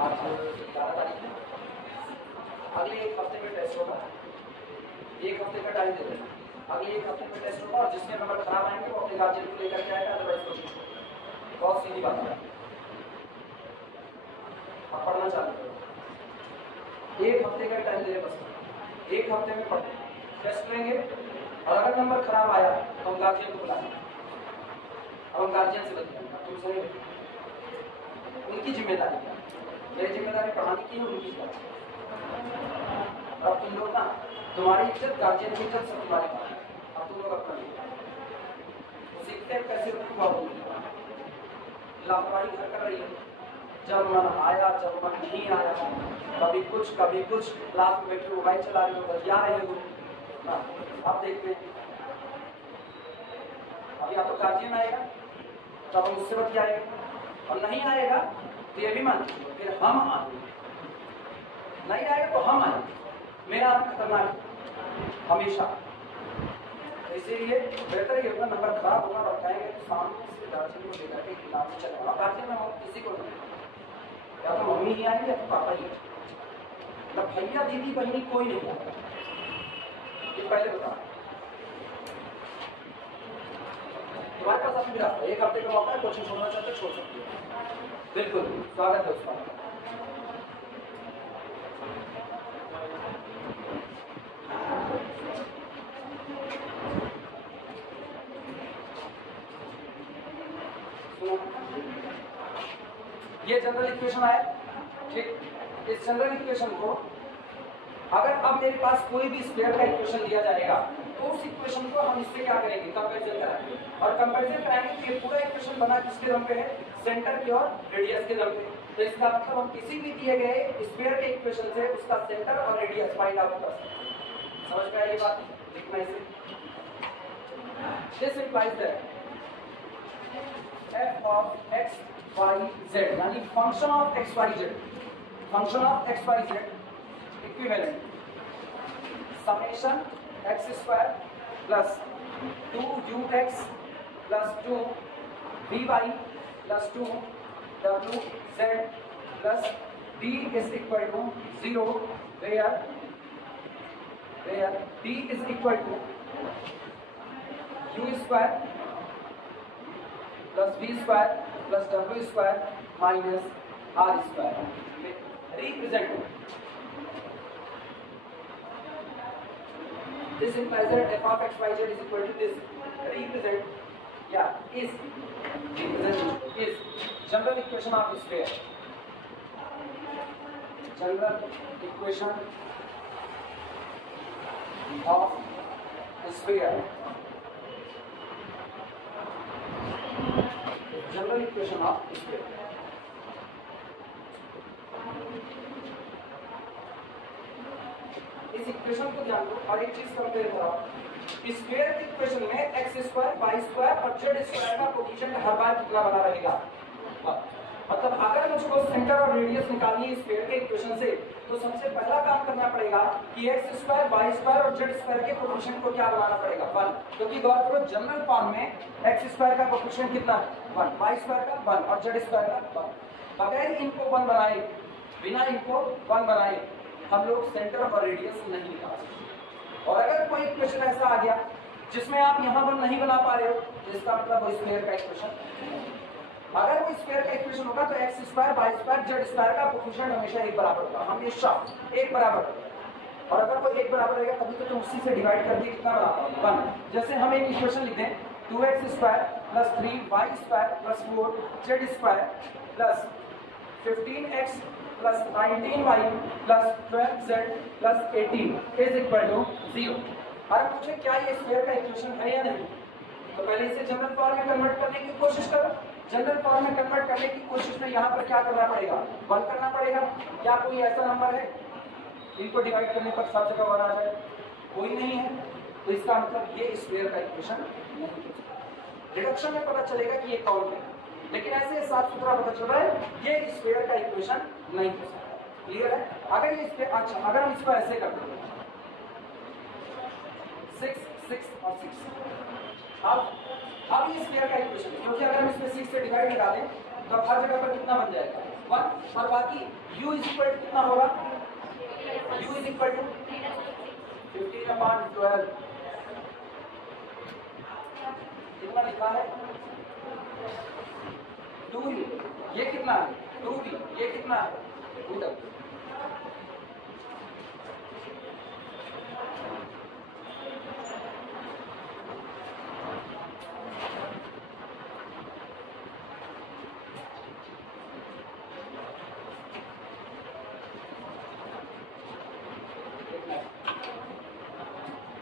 आज 11 तारीख है, अगले एक हफ्ते में टेस्ट होगा। 1 हफ्ते का टाइम दे देना, अगले 1 हफ्ते में टेस्ट होगा और जिसके नंबर खराब आएंगे वो अपने गार्जियन को लेकर के आएगा, अदरवाइज कोचिंग छोड़। बहुत सीधी बात है, आप पढ़ना चालू करो। 1 हफ्ते का टाइम दे रहे बस, 1 हफ्ते में पढ़ टेस्ट लेंगे और अगर नंबर खराब आया तो हम गार्जियन को बुलाएंगे। अब हम गार्जियन से बदलेंगे, तुमसे नहीं, उनकी जिम्मेदारी है, मेरी जिम्मेदारी पढ़ाने की है, उनकी जिम्मेदारी। अब तुम लोग ना, तुम्हारी इज्जत, गार्जियन की इज्जत सब तुम्हारे पास है, अब तुम लोग अपना वो सीखते हैं कैसे उनकी प्रॉब्लम। लापरवाही घर कर रही है, जब मन आया जब मन नहीं आया, कभी कुछ क्लास में बैठे मोबाइल चला रहे हो, बतिया रहे हो। अब देखते हैं, अब या तो गार्जियन आएगा तब हम उससे बतियाएंगे, और नहीं आएगा तो ये भी मान फिर हम आएंगे, नहीं आएगा तो हम आएंगे। मेरा आना खतरनाक है हमेशा, इसीलिए बेहतर ये होगा नंबर खराब होगा और बताएंगे तो सामने से गार्जियन को लेकर के क्लास में चलेगा। गार्जियन में हम किसी को नहीं, या तो मम्मी ही आएगी या तो पापा ही, मतलब भैया दीदी बहनी कोई नहीं आएगा, ये पहले बता। तुम्हारे पास अपनी रास्ता, 1 हफ्ते का मौका है, कोचिंग छोड़ना चाहते छोड़ सकते हो, बिल्कुल स्वागत है उसका। ये जनरल इक्वेशन आया, ठीक। इस जनरल इक्वेशन को अगर अब मेरे पास कोई भी स्क्वायर का इक्वेशन दिया जाएगा तो उस इक्वेशन को हम इससे क्या करेंगे, कंपैरिजन कराएंगे। और कंपैरिजन कराएंगे तो ये पूरा इक्वेशन बना किसके दम पे है, सेंटर के और रेडियस के दम पे। तो इसका मतलब हम किसी भी दिए गए स्क्वायर के इक्वेशन से उसका सेंटर और रेडियस फाइंड आउट कर सकते हैं। समझ में आई ये बात, लिखना इसे। This implies that f of x y z यानी function of x y z, function of x y z equivalent summation x square plus 2ux plus 2vy plus 2wz plus b is equal to 0 where b is equal to u square plus v square plus w square minus r square. Represent. This implies that f of x y z is equal to this. Represent. Yeah, is. Represent is general equation of sphere. General equation of sphere. General equation of square. इस equation को ध्यान दो और एक चीज compare करो। Square की equation में एक्स स्क्वायर वाई स्क्वायर और जेड स्क्वायर का कोएफिशिएंट हर बार कितना बना रहेगा, मतलब अगर मुझको सेंटर और रेडियस निकालनी है स्क्वायर के इक्वेशन से तो सबसे पहला काम करना पड़ेगा कि एक्स स्क्वायर वाई स्क्वायर और जेड स्क्वायर के कोएफिशिएंट को क्या बनाना पड़ेगा 1, क्योंकि गौर करो जनरल फॉर्म में एक्स स्क्वायर का कोएफिशिएंट कितना है 1, वाई स्क्वायर का 1 और जेड स्क्वायर का 1। बगैर इनको 1 बनाए, बिना इनको 1 बनाए हम लोग सेंटर और रेडियस नहीं निकाल सकते। और अगर कोई इक्वेशन ऐसा आ गया जिसमें आप यहाँ 1 नहीं बना पा रहे हो तो इसका मतलब वो स्क्वायर का इक्वेशन। अगर वो स्क्वायर का इक्वेशन होगा तो x square y square z square का कोएफिशिएंट हमेशा एक बराबर होगा, हमेशा एक बराबर होगा। और अगर वो एक बराबर रहेगा तभी तो तुम उसी से डिवाइड करके कितना बराबर 1। जैसे हम एक इक्वेशन लिख दें 2x square plus 3y square plus 4z square plus 15x plus 19y plus 12z plus 18 is equal to 0। अरे पूछे क्या ये स्क्वायर का इक्वेशन है या नहीं, तो पहले इसे जनरल फॉर्म में कन्वर्ट करने की कोशिश करो। जनरल फॉर्म में कन्वर्ट करने की कोशिश में यहाँ पर क्या करना पड़ेगा 1 करना पड़ेगा। क्या कोई ऐसा नंबर है इनको डिवाइड करने पर सब जगह 1 आ जाए, कोई नहीं है, तो इसका मतलब ये स्क्वायर का इक्वेशन नहीं है। रिडक्शन में पता चलेगा कि ये कौन है, लेकिन ऐसे साफ सुथरा पता चल रहा है ये स्क्वायर का इक्वेशन नहीं हो सकता। क्लियर है। अगर ये स्क्वायर, अच्छा अगर हम इसको ऐसे करते हैं 6 6 और 6, अब ये स्क्वायर का इक्वेशन है, क्योंकि अगर हम इसमें 6 से डिवाइड लगा दें तो अब हर जगह पर कितना बन जाएगा 1, और बाकी u इज इक्वल टू कितना होगा, u इज इक्वल टू 15/12 कितना लिखा है 2u, ये कितना है 2v, ये कितना है 2w।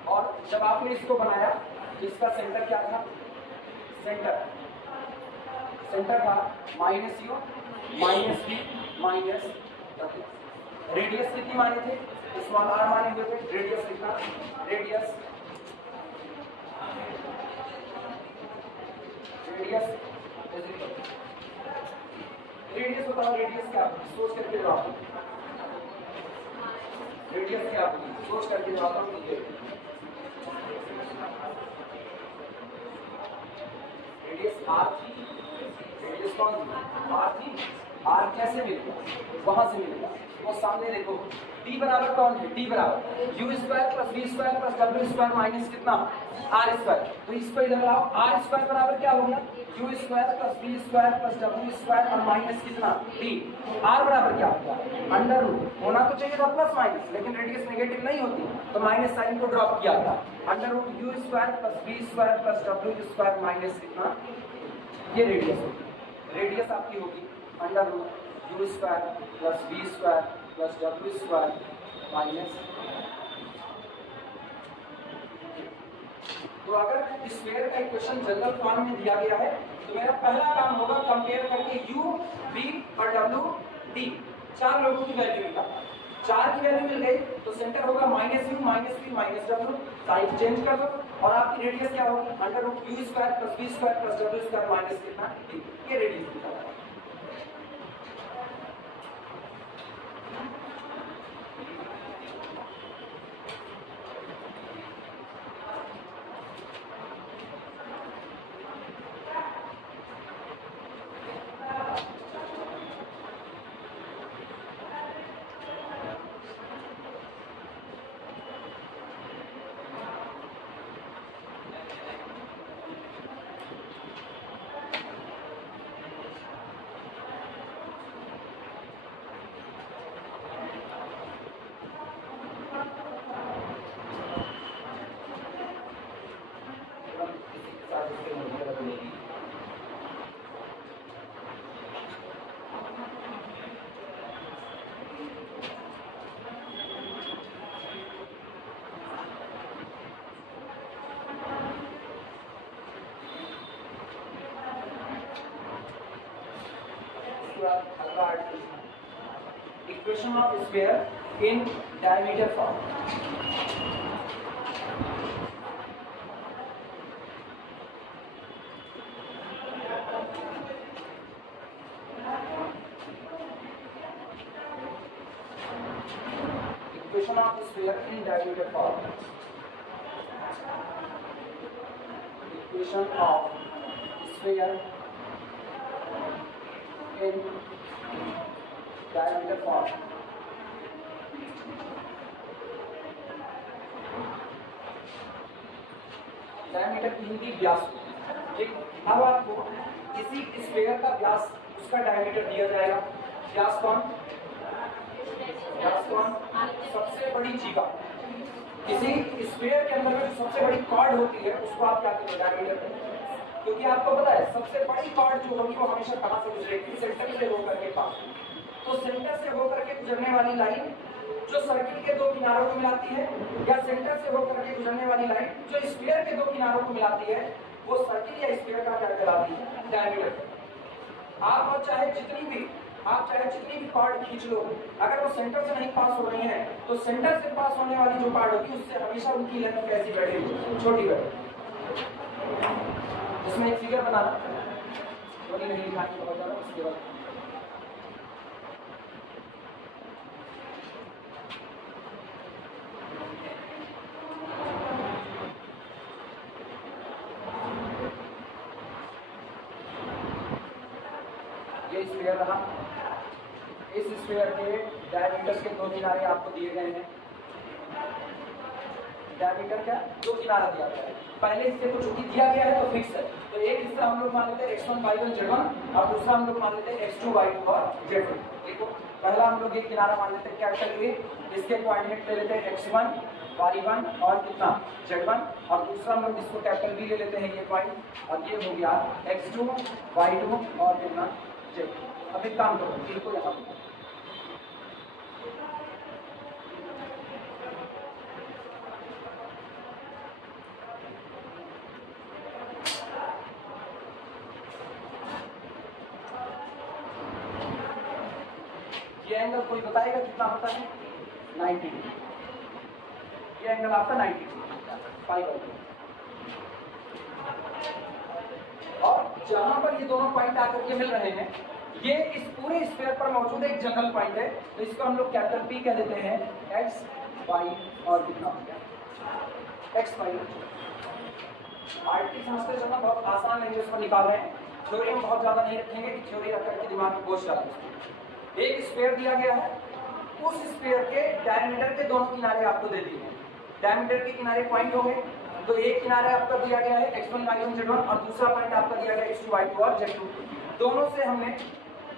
और जब आपने इसको बनाया इसका सेंटर क्या था, सेंटर था -u -v -w। रेडियस कितनी माने थे, स्मॉल r माने हुए थे, रेडियस कितना, रेडियस बताओ, रेडियस क्या सोच करके जवाब, रेडियस क्या सोच करके जवाब दीजिए। रेडियस r थी, रेडियस कौन थी, r थी। r कैसे मिलेगा, वहां से मिलेगा, वो सामने देखो d बराबर कौन है, d बराबर u square plus v square plus w square minus कितना r स्क्वायर। तो इसको इधर लाओ, r स्क्वायर बराबर क्या हो गया u square plus v square plus w square और माइनस कितना d। r बराबर क्या होगा अंडर रूट, होना तो चाहिए था प्लस माइनस, लेकिन रेडियस नेगेटिव नहीं होती तो माइनस साइन को ड्रॉप किया था। Under root u square plus v square plus w square minus कितना, ये रेडियस होगी। रेडियस आपकी होगी under root u square plus v square plus w square minus. तो अगर स्क्वायर का इक्वेशन जनरल फॉर्म में दिया गया है तो मेरा पहला काम होगा कंपेयर करके u, v और w, d, चार लोगों की वैल्यू निकालना। 4 की वैल्यू मिल गई तो सेंटर होगा -u -v -w, sign change कर दो और आपकी रेडियस क्या होगी under root u square plus v square plus w square minus कितना d, ये रेडियस निकालना। Equation of sphere in diameter form. Equation of sphere in diameter form. Equation of sphere in diameter form. Diameter की हिंदी व्यास, ठीक। अब आपको किसी sphere का व्यास उसका डायमीटर दिया जाएगा। व्यास कौन, सबसे बड़ी जीवा, किसी स्फीयर के अंदर में जो सबसे बड़ी कॉर्ड होती है उसको आप क्या कहते हैं डायमीटर। क्योंकि आपको पता है सबसे बड़ी कॉर्ड जो होगी वो हमेशा कहां से गुजरेगी, सेंटर से होकर के पास। तो सेंटर से होकर के गुजरने वाली लाइन जो सर्किल के दो किनारों को मिलाती है, या सेंटर से होकर के गुजरने वाली लाइन जो स्फीयर के दो किनारों को मिलाती है, वो सर्किल या स्फीयर का क्या कहलाती है डायमीटर। आप चाहे जितनी भी कॉर्ड खींच लो, अगर वो सेंटर से नहीं पास हो रही है तो सेंटर से पास होने वाली जो कॉर्ड होगी उससे हमेशा उनकी लेंथ कैसी बढ़ेगी, छोटी बढ़ेगी। इसमें एक फिगर बनाना, नहीं लिखाएंगे बहुत ज्यादा, उसके बाद स्फीयर रहा। इस स्फीयर के डायमीटर के दो किनारे आपको दिए गए हैं। डायमीटर क्या, दो किनारा दिया गया है। पहले हिस्से को चूंकि दिया गया है तो फिक्स है, तो एक हिस्सा हम लोग मान लेते हैं x1 y1 z1 और दूसरा हम लोग मान लेते हैं x2 y2 और z2। देखो पहला हम लोग ये किनारा मान लेते हैं कैपिटल A, इसके कोऑर्डिनेट ले लेते हैं x1 y1 और कितना z1, और दूसरा हम लोग इसको कैपिटल B ले लेते हैं ये पॉइंट, और ये हो गया x2 y2 और कितना z2। अब एक काम करो, इनको यहाँ पे ये एंगल कोई बताएगा कितना होता है, 90 डिग्री। ये एंगल आपका 90 डिग्री पाई बाई 2। और जहां पर ये दोनों पॉइंट आकर के मिल रहे हैं, ये इस पूरे स्फीयर पर मौजूद एक जनरल पॉइंट है, तो इसको हम लोग कैपिटल P कह देते हैं, x y और कितना x y। आर्टिक समझते चलना बहुत आसान है, जिसको निकाल रहे हैं। थ्योरी हम बहुत ज्यादा नहीं रखेंगे कि थ्योरी रख करके दिमाग में बोझ जाता है। एक स्फीयर दिया गया है, उस स्फीयर के डायमीटर के दोनों किनारे आपको दे दिए हैं। डायमीटर के किनारे पॉइंट हो गए, तो एक किनारे आपका दिया गया है x1 y1 z1 और दूसरा पॉइंट आपका दिया गया है x2 y2 और z2।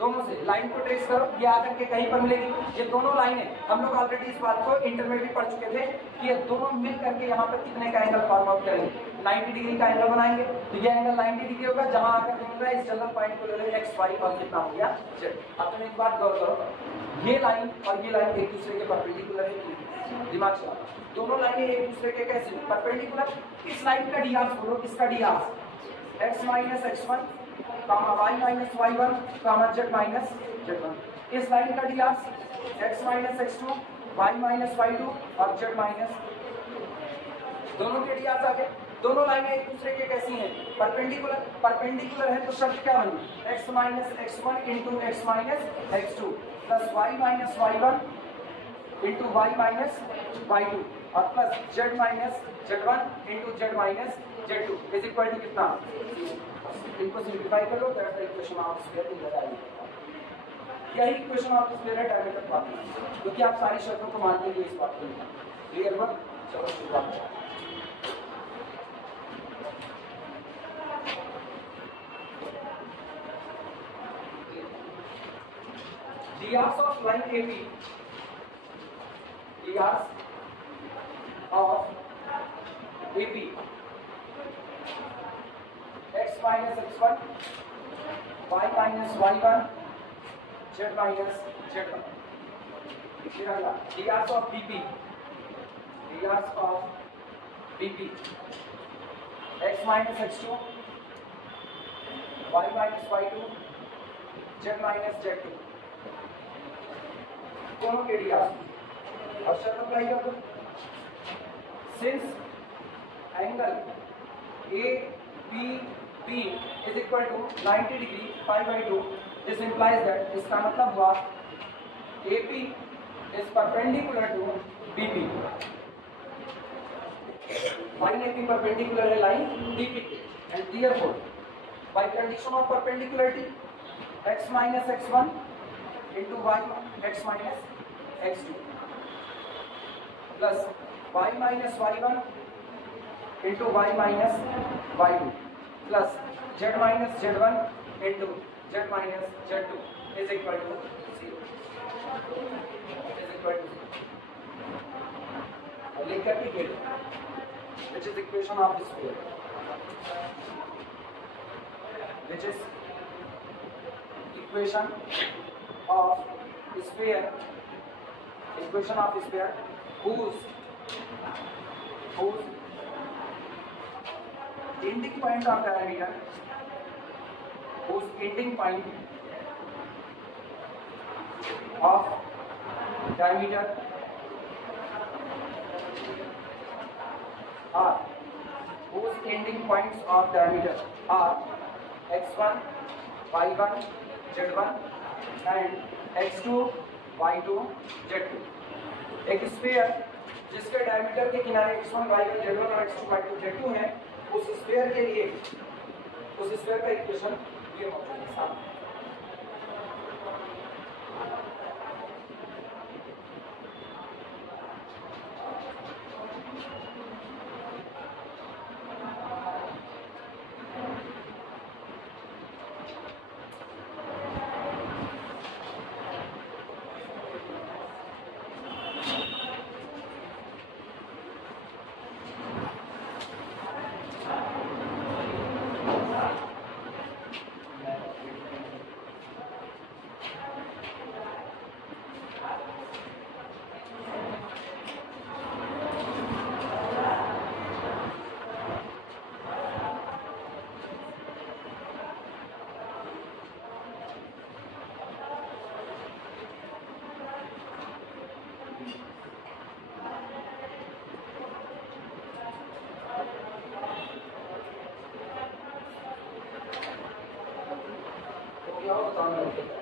दोनों से लाइन को ट्रेस करो, ये आकर के कहीं पर मिलेगी। ये दोनों लाइनें हम लोग ऑलरेडी इस बात को इंटर में भी पढ़ चुके थे कि ये दोनों मिल करके यहाँ पर कितने का एंगल फॉर्म आउट करेंगे, 90 डिग्री का एंगल बनाएंगे। तो ये एंगल 90 डिग्री होगा, जहां आकर के मिल रहा है इस जनरल पॉइंट को ले लो x y और कितना हो गया z। अब तुम एक बात गौर करो, ये लाइन और ये लाइन एक दूसरे के परपेंडिकुलर है, दिमाग चला। दोनों लाइनें एक दूसरे के कैसे परपेंडिकुलर। इस लाइन का डी आर्स बोलो, इसका D R's x minus x1 y minus y1 z minus z1। इस लाइन का D R's x minus x2 y minus y2 और z माइनस, दोनों के डी आर्स आ गए। दोनों लाइनें एक दूसरे के कैसी हैं, परपेंडिकुलर। परपेंडिकुलर है तो शर्त क्या बनी, x minus x1 into x minus x2 plus y minus y1 into y minus y2 और plus z minus z1 into z minus z2 is equal to कितना। इनको सिंप्लीफाई कर लो, दरअसल इक्वेशन ऑफ स्क्वायर की लगाइए। यही इक्वेशन ऑफ स्क्वायर है diameter बात में, क्योंकि आप सारी शर्तों को मानते हैं इस बात को। क्लियर हुआ, चलो शुरुआत करें। The arcs of line AB, the arcs of AB, x minus x1, y minus y1, z minus z1. The arcs of BP, the arcs of BP, x minus x2, y minus y2, z minus z2. दोनों के D Rs और शर्त apply कर दो। Since angle ABB is equal to 90 degree pi by 2, this implies that, इसका मतलब हुआ AP is perpendicular to BP, line AP perpendicular है line BP and therefore by condition of perpendicularity x minus x1 into y x minus x2 plus y minus y1 into y minus y2 plus z minus z1 into z minus z2 is equal to 0, is equal to 0. लिख करके get which is equation of the sphere, which is equation of sphere, equation of sphere whose ending point of diameter, whose ending point of diameter are, whose ending points of diameter are x1 y1 z1 and x2 y2 z2। एक sphere जिसके diameter के किनारे x1 y1 z1 और x2 y2 z2 है, उस sphere के लिए उस स्फीयर का इक्वेशन ये मौजूद है सामने। कॉलम में रखेगा।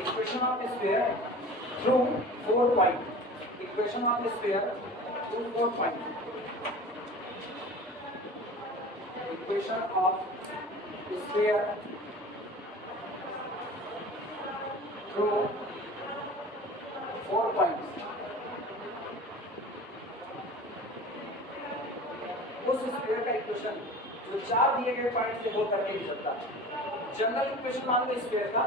Equation of a sphere through 4 points. Equation of a sphere through 4 points. Equation of a sphere through 4 points. उस स्फीयर का इक्वेशन जो 4 दिए गए पॉइंट से होकर के भी चलता है। जनरल इक्वेशन मान लो स्फीयर का,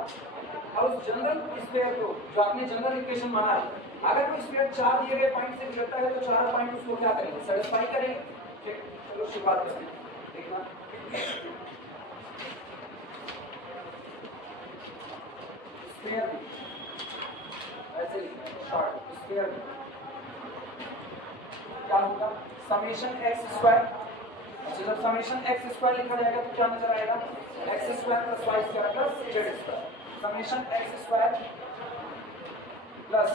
और उस जनरल स्फीयर को जो आपने जनरल इक्वेशन माना है, अगर कोई स्फीयर 4 दिए गए पॉइंट से गुजरता है तो 4 पॉइंट उसको क्या करेंगे, सेटिस्फाई करेंगे। ठीक, चलो शुरुआत करते हैं। देखना स्फीयर ऐसे शॉर्ट स्फीयर क्या होगा, समेशन एक्स स्क्वायर। अच्छा, जब समेशन एक्स स्क्वायर लिखा जाएगा तो क्या नजर आएगा, x square plus y square plus z square. Summation x square plus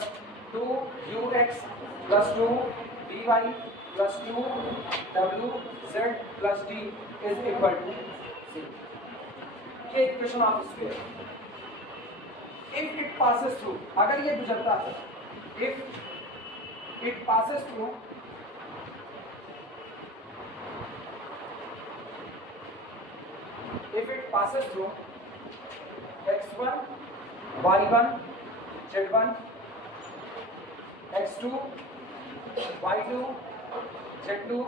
2ux plus 2vy plus 2wz plus d is equal to 0। ये equation of sphere. If it passes through, अगर ये गुजरता है, if it passes through x1 y1 z1 x2 y2 z2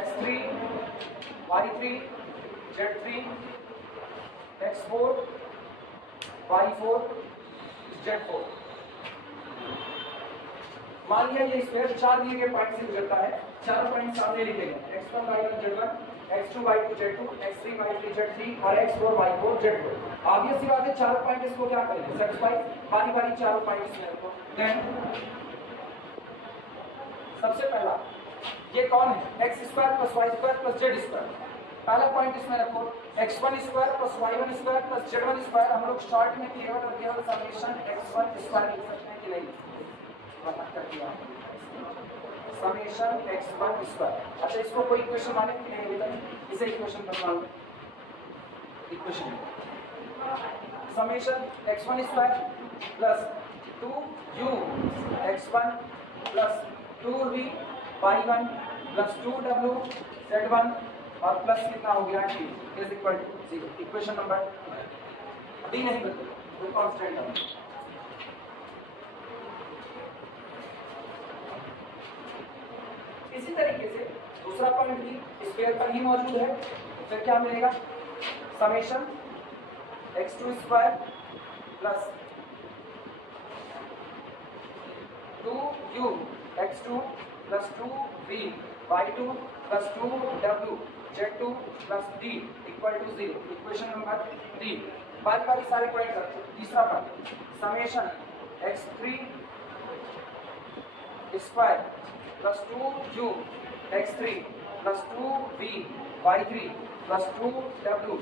x3 y3 z3 x4 y4 z4। मान लिया ये square 4 दिए गए पॉइंट से गुजरता है, 4 पॉइंट सामने लिखे गए x1 y1 z1 x2 y2 z2 x3 y3 z3 और x4 y4 z4। ऑब्वियस सी बात है 4 पॉइंट इसको क्या करेंगे, सेटिस्फाई। बारी बारी 4 पॉइंट इसमें रखो। देन सबसे पहला ये कौन है, x square plus y square plus z square. पहला पॉइंट इसमें रखो x1 square plus y1 square plus z1 square. हम लोग शॉर्ट में केवल और केवल समेशन x1 स्क्वायर लिख सकते हैं कि नहीं, समेशन x1 स्क्वायर। अच्छा, इसको कोई इक्वेशन माने कि नहीं बताइए, इसे इक्वेशन बनवा लो। Equation summation x1 square plus 2u x1 plus 2v y1 plus 2w z1 और प्लस कितना हो गया t is equal to 0। Equation number अभी नहीं बदले, वो कांस्टेंट है। इसी तरीके से दूसरा पॉइंट भी स्क्वायर पर ही मौजूद है, फिर क्या मिलेगा, summation x2 square plus 2u x2 plus 2v y2 plus 2w z2 plus d equal to 0। Equation number 3। बारी बारी सारे पॉइंट रखते हैं। तीसरा point summation x3 square plus 2u x3 plus 2v y3 plus 2w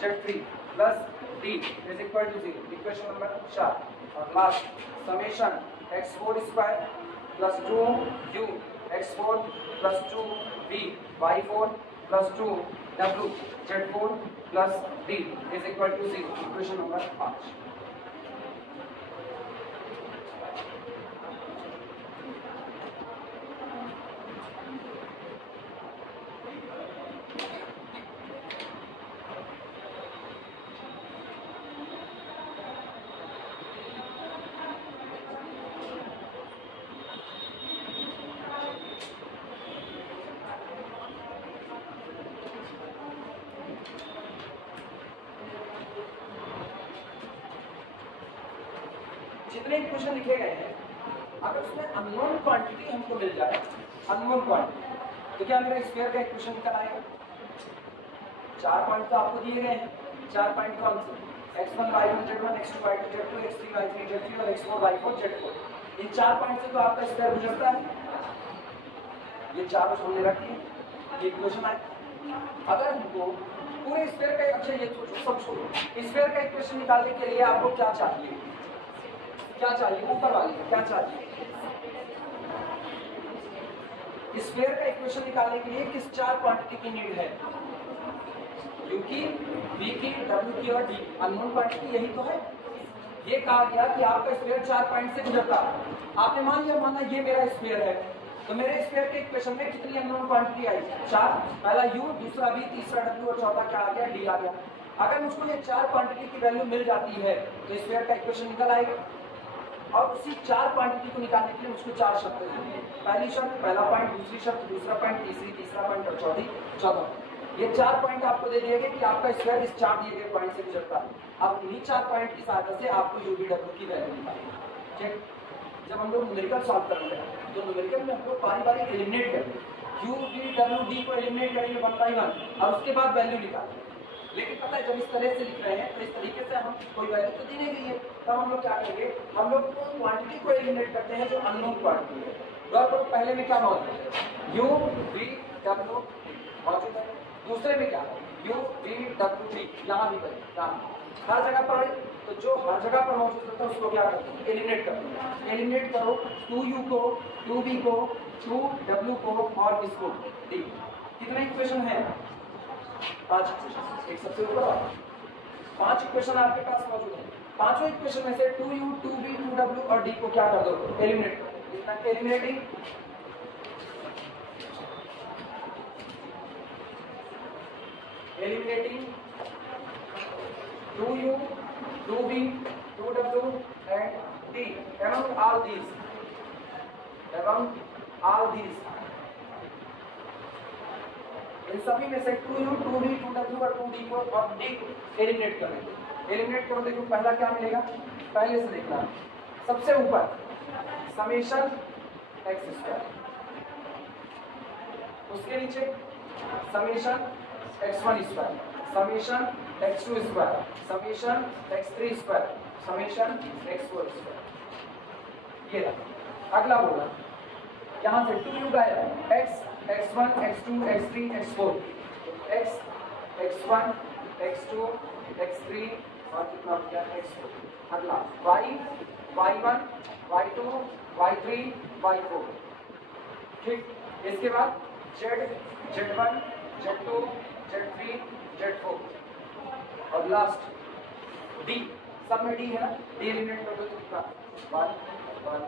z3 plus d is equal to 0। Equation number 4। और last summation x4 square plus 2u x4 plus 2v y4 plus 2w z4 plus d is equal to 0। Equation number 5। जितने equation लिखे गए हैं अगर उसमें unknown quantity हमको मिल जाए, unknown quantity, तो क्या मेरा स्क्वायर का इक्वेशन निकल आएगा? 4 पॉइंट तो आपको दिए गए हैं, 4 पॉइंट कौन से? x1 y1 z1 x2 y2 z2 x3 y3 z3 और x4 y4 z4। इन 4 पॉइंट से तो आपका स्क्वायर गुजरता है। ये चारों हमने रखी है, ये इक्वेशन आए। अगर हमको पूरे स्क्वायर का, अच्छा ये सब छोड़ो, स्क्वायर का इक्वेशन निकालने के लिए आपको क्या चाहिए? क्या चाहिए? ऊपर वाले को क्या चाहिए? स्क्वायर का इक्वेशन निकालने के लिए किस 4 क्वांटिटी की नीड है? U की, V की, W की और D की। अननोन क्वांटिटी यही तो है। ये कहा गया कि आपका स्क्वायर 4 पॉइंट से गुजरता है। आपने मान लिया, माना ये मेरा स्क्वायर है, तो मेरे स्क्वायर के इक्वेशन में कितनी अननोन क्वांटिटी आई? 4। पहला U, दूसरा V, तीसरा W और चौथा क्या आ गया? D आ गया। अगर मुझको ये 4 क्वांटिटी की वैल्यू मिल जाती है तो स्क्वायर का इक्वेशन निकल आएगा। और उसी 4 क्वांटिटी को निकालने के लिए मुझको 4 शर्तें चाहिए। पहली शर्त पहला पॉइंट, दूसरी शर्त दूसरा पॉइंट, तीसरा पॉइंट और चौथा। ये 4 पॉइंट आपको दे दिए गए कि आपका स्क्वायर इस 4 दिए गए पॉइंट से गुजरता है। अब इन्हीं 4 पॉइंट की सहायता से आपको U, V, W की वैल्यू निकालनी है। ठीक, जब हम लोग न्यूमेरिकल सॉल्व करेंगे तो न्यूमेरिकल में हम लोग बारी बारी एलिमिनेट करेंगे, U, V, W, D को एलिमिनेट करेंगे 1 बाई 1 और उसके बाद वैल्यू निकालेंगे। लेकिन पता है जब इस तरह से लिख रहे हैं तो इस तरीके से हम कोई वैल्यू तो दी नहीं गई है, तब हम लोग क्या करेंगे? हम लोग क्वांटिटी को एलिमिनेट करते हैं जो अननोन क्वांटिटी है। तो पहले में क्या मौजूद है? U, V, W मौजूद है। दूसरे में क्या? U, V, W, D यहाँ भी बने, हर जगह पर। तो जो हर जगह पर मौजूद होता है उसको क्या करते हैं? एलिमिनेट करते हैं। एलिमिनेट करो 2U को, 2V को, 2W को और इसको D। कितने इक्वेशन है? 5 इक्वेशन। एक सबसे ऊपर वाला 5 इक्वेशन आपके पास मौजूद है। पांचों इक्वेशन में से 2U, 2V, 2W और D को क्या कर दो? एलिमिनेट कर दो। इतना eliminating eliminating 2U, 2V, 2W and D among all these, इन सभी में से 2U, 2V, 2W और 2D को और D एलिमिनेट करेंगे। एलिमिनेट करो, देखो पहला क्या मिलेगा? पहले से देखना, सबसे ऊपर समेशन x स्क्वायर, उसके नीचे summation x1 square, summation x2 square, summation x3 square, summation x4 square. ये रहा। अगला बोला यहाँ से 2U गायब, x, x1, x2, x3, x4, x, x1, x2, x3 और कितना हो गया? x4। अगला y, y1, y2, y3, y4। ठीक, इसके बाद z, z1, z2, Z3, Z4 और लास्ट D। सब में D है ना? D एलिमिनेट कर दो तो कितना? 1, 1,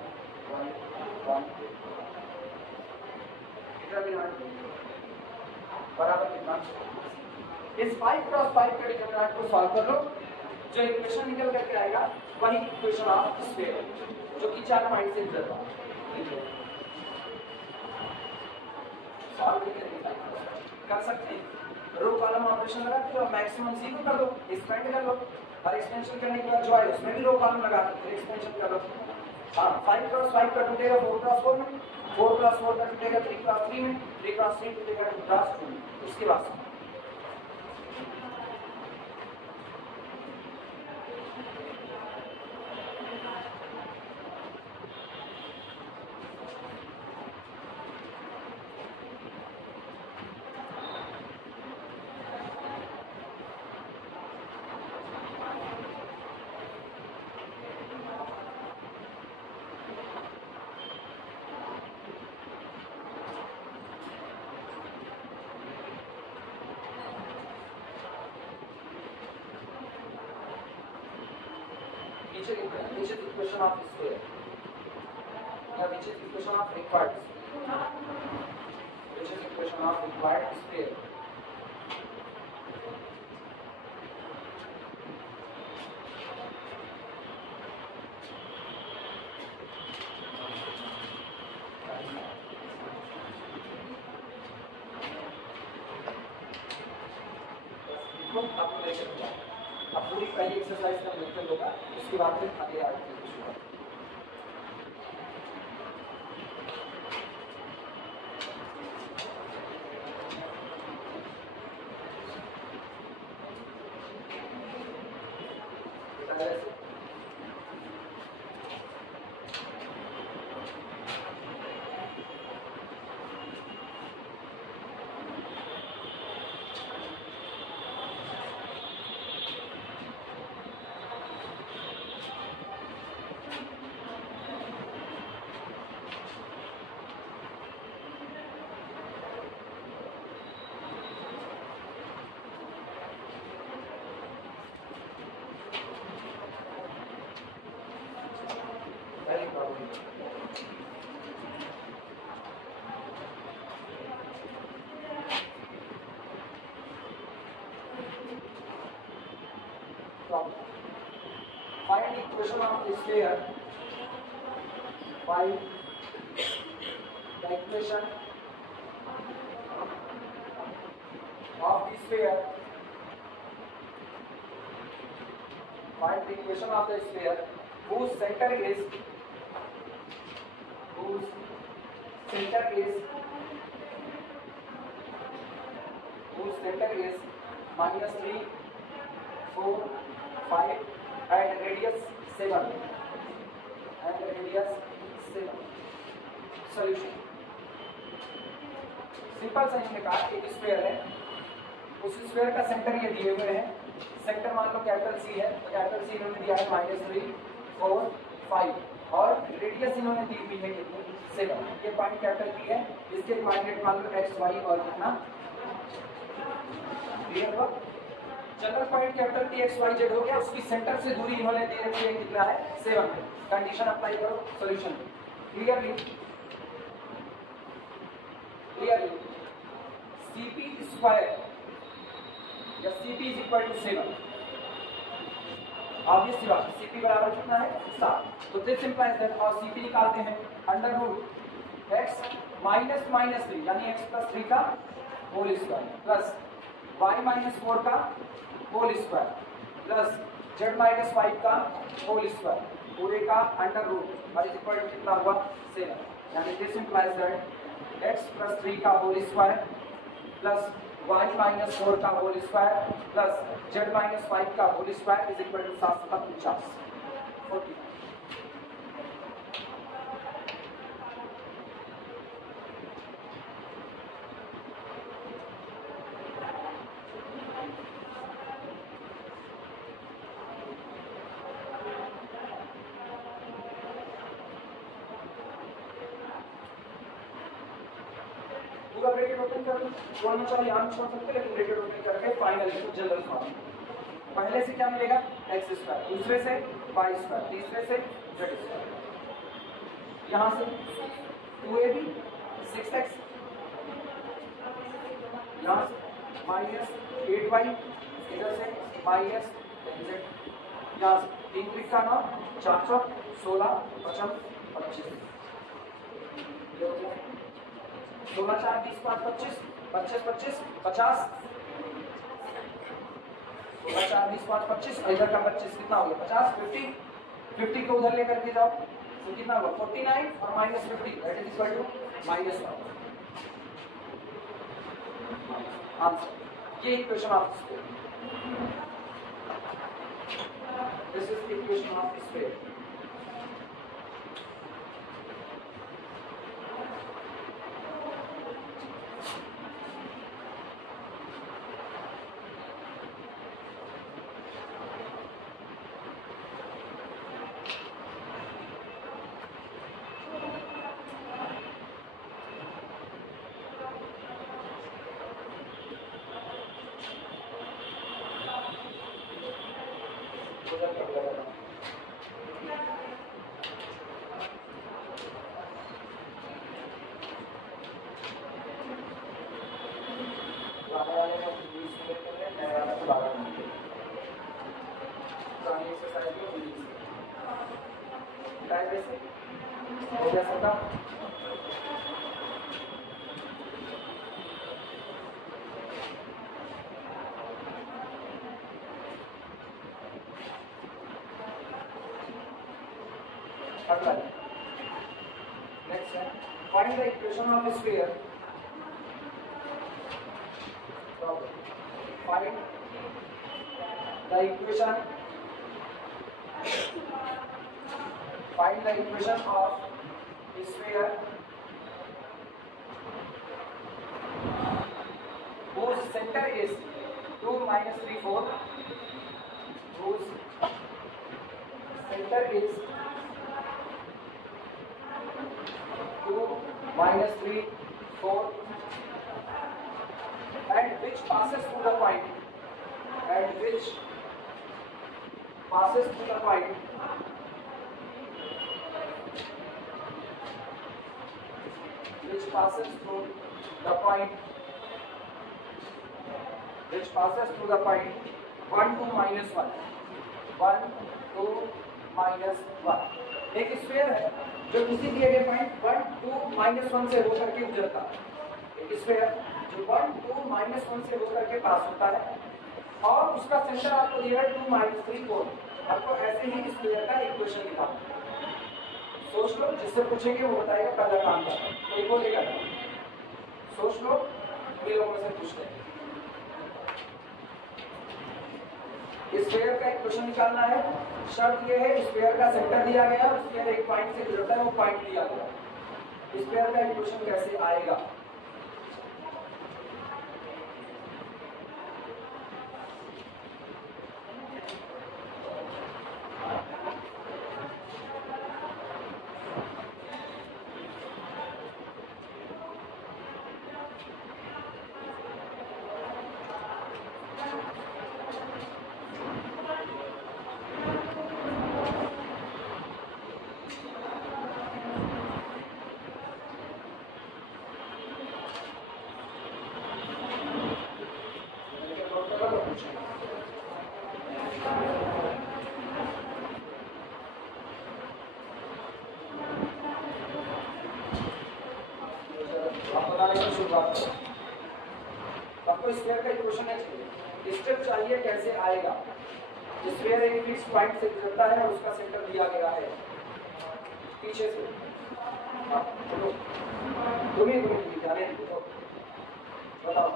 1, 1 बराबर कितना? इस 5 क्रॉस 5 के डिटरमिनेंट को सॉल्व कर लो, जो इक्वेशन निकल करके आएगा वही इक्वेशन ऑफ स्क्वायर, जो कि 4 पॉइंट से गुजरता है। सॉल्व कर सकते हैं। रो कॉलम ऑपरेशन लगा के मैक्सिमम 0 कर दो, एक्सपेंड कर लो और एक्सपेंशन करने के बाद जो आए उसमें भी रो कॉलम लगा के फिर एक्सपेंशन कर लो। हाँ, 5 क्रॉस 5 का टूटेगा 4 क्रॉस 4 में, 4 क्रॉस 4 का टूटेगा 3 क्रॉस 3 में, 3 क्रॉस 3 टूटेगा 2 क्रॉस 2 में। उसके बाद which is equation of square, yeah, which is equation of required square, which is equation of required square. अब पूरी पहली एक्सरसाइज का लेक्चर होगा, उसके बाद फिर आगे आगे equation of the sphere. Find the equation of the sphere. Find the equation of the sphere whose center is -3, 4, 5 and radius 7. Solution. Simple सा हमने कहा एक स्फीयर है, उस स्फीयर का सेंटर ये दिए हुए हैं। सेंटर मान लो कैपिटल सी है, तो कैपिटल सी इन्होंने दिया है -3, 4, 5 और रेडियस इन्होंने दी हुई है कितनी 7। ये पॉइंट कैपिटल पी है, इसके कोऑर्डिनेट मान लो x, y और कितना क्लियर हुआ। General point capital P x y z हो गया, उसकी सेंटर से दूरी इन्होंने दे रखी है कितना है 7। कंडीशन अप्लाई करो, सॉल्यूशन क्लियरली CP स्क्वायर या CP is equal to 7। Obvious सी बात, CP बराबर कितना है 7। तो दिस इंप्लाइज दैट और CP निकालते हैं अंडर रूट x -3 यानी x + 3 का होल स्क्वायर प्लस y -4 का होल स्क्वायर प्लस z -5 का होल स्क्वायर पूरे का अंडर रूट और इज इक्वल टू कितना हुआ 7। यानी दिस इंप्लाइज दैट x + 3 का होल स्क्वायर प्लस y -4 का होल स्क्वायर प्लस z -5 का whole square is equal to 7 × 50 40। पूरा ब्रैकेट ओपन कर छोड़ना चाहिए, यहाँ छोड़ सकते लेकिन ब्रैकेट ओपन करके फाइनल जनरल फॉर्म। पहले से क्या मिलेगा x स्क्वायर, दूसरे से y स्क्वायर, तीसरे से z स्क्वायर, यहाँ से 2ab 6x, यहाँ से -8y, इधर से -z, यहाँ से 3 3 का 9, 4 4 16 55 25 16 4 20 5 25 25 25 50 16 4 20 5 25 इधर का 25 कितना हो गया 50 50 को उधर लेकर के जाओ तो कितना हुआ 49 और -50 that is equal to -1 answer. ये equation of sphere, this is the equation of sphere. Next, find the equation of a sphere. Find the equation. Find the equation of a sphere whose center is 2 -3 4. Whose center is 2 -3 4 and which passes through the point which passes through the point which passes through the point 1 2 -1 1 2 -1। एक sphere है जो किसी दिए गए point 1, 2, -1 से होकर के गुजरता है। एक स्फीयर जो 1, 2, -1 से होकर के पास होता है और उसका सेंटर आपको दिया है 2, -3, 4। आपको ऐसे ही स्फीयर का इक्वेशन निकालना है। सोच लो, जिससे पूछेंगे वो बताएगा पहला काम क्या है, कोई बोलेगा नहीं। सोच लो, वे लोगों से पूछ लें। स्फीयर का इक्वेशन निकालना है। शर्त यह है स्फीयर का सेंटर दिया गया, स्फीयर एक पॉइंट से गुजरता है, वो पॉइंट दिया गया। स्फीयर का इक्वेशन कैसे आएगा? आपको स्फीयर का इक्वेशन चाहिए, स्टेप चाहिए कैसे आएगा। स्फीयर एक फिक्स पॉइंट से गुजरता है और उसका सेंटर दिया गया है पीछे से। तुम्हें जाने दो, बताओ।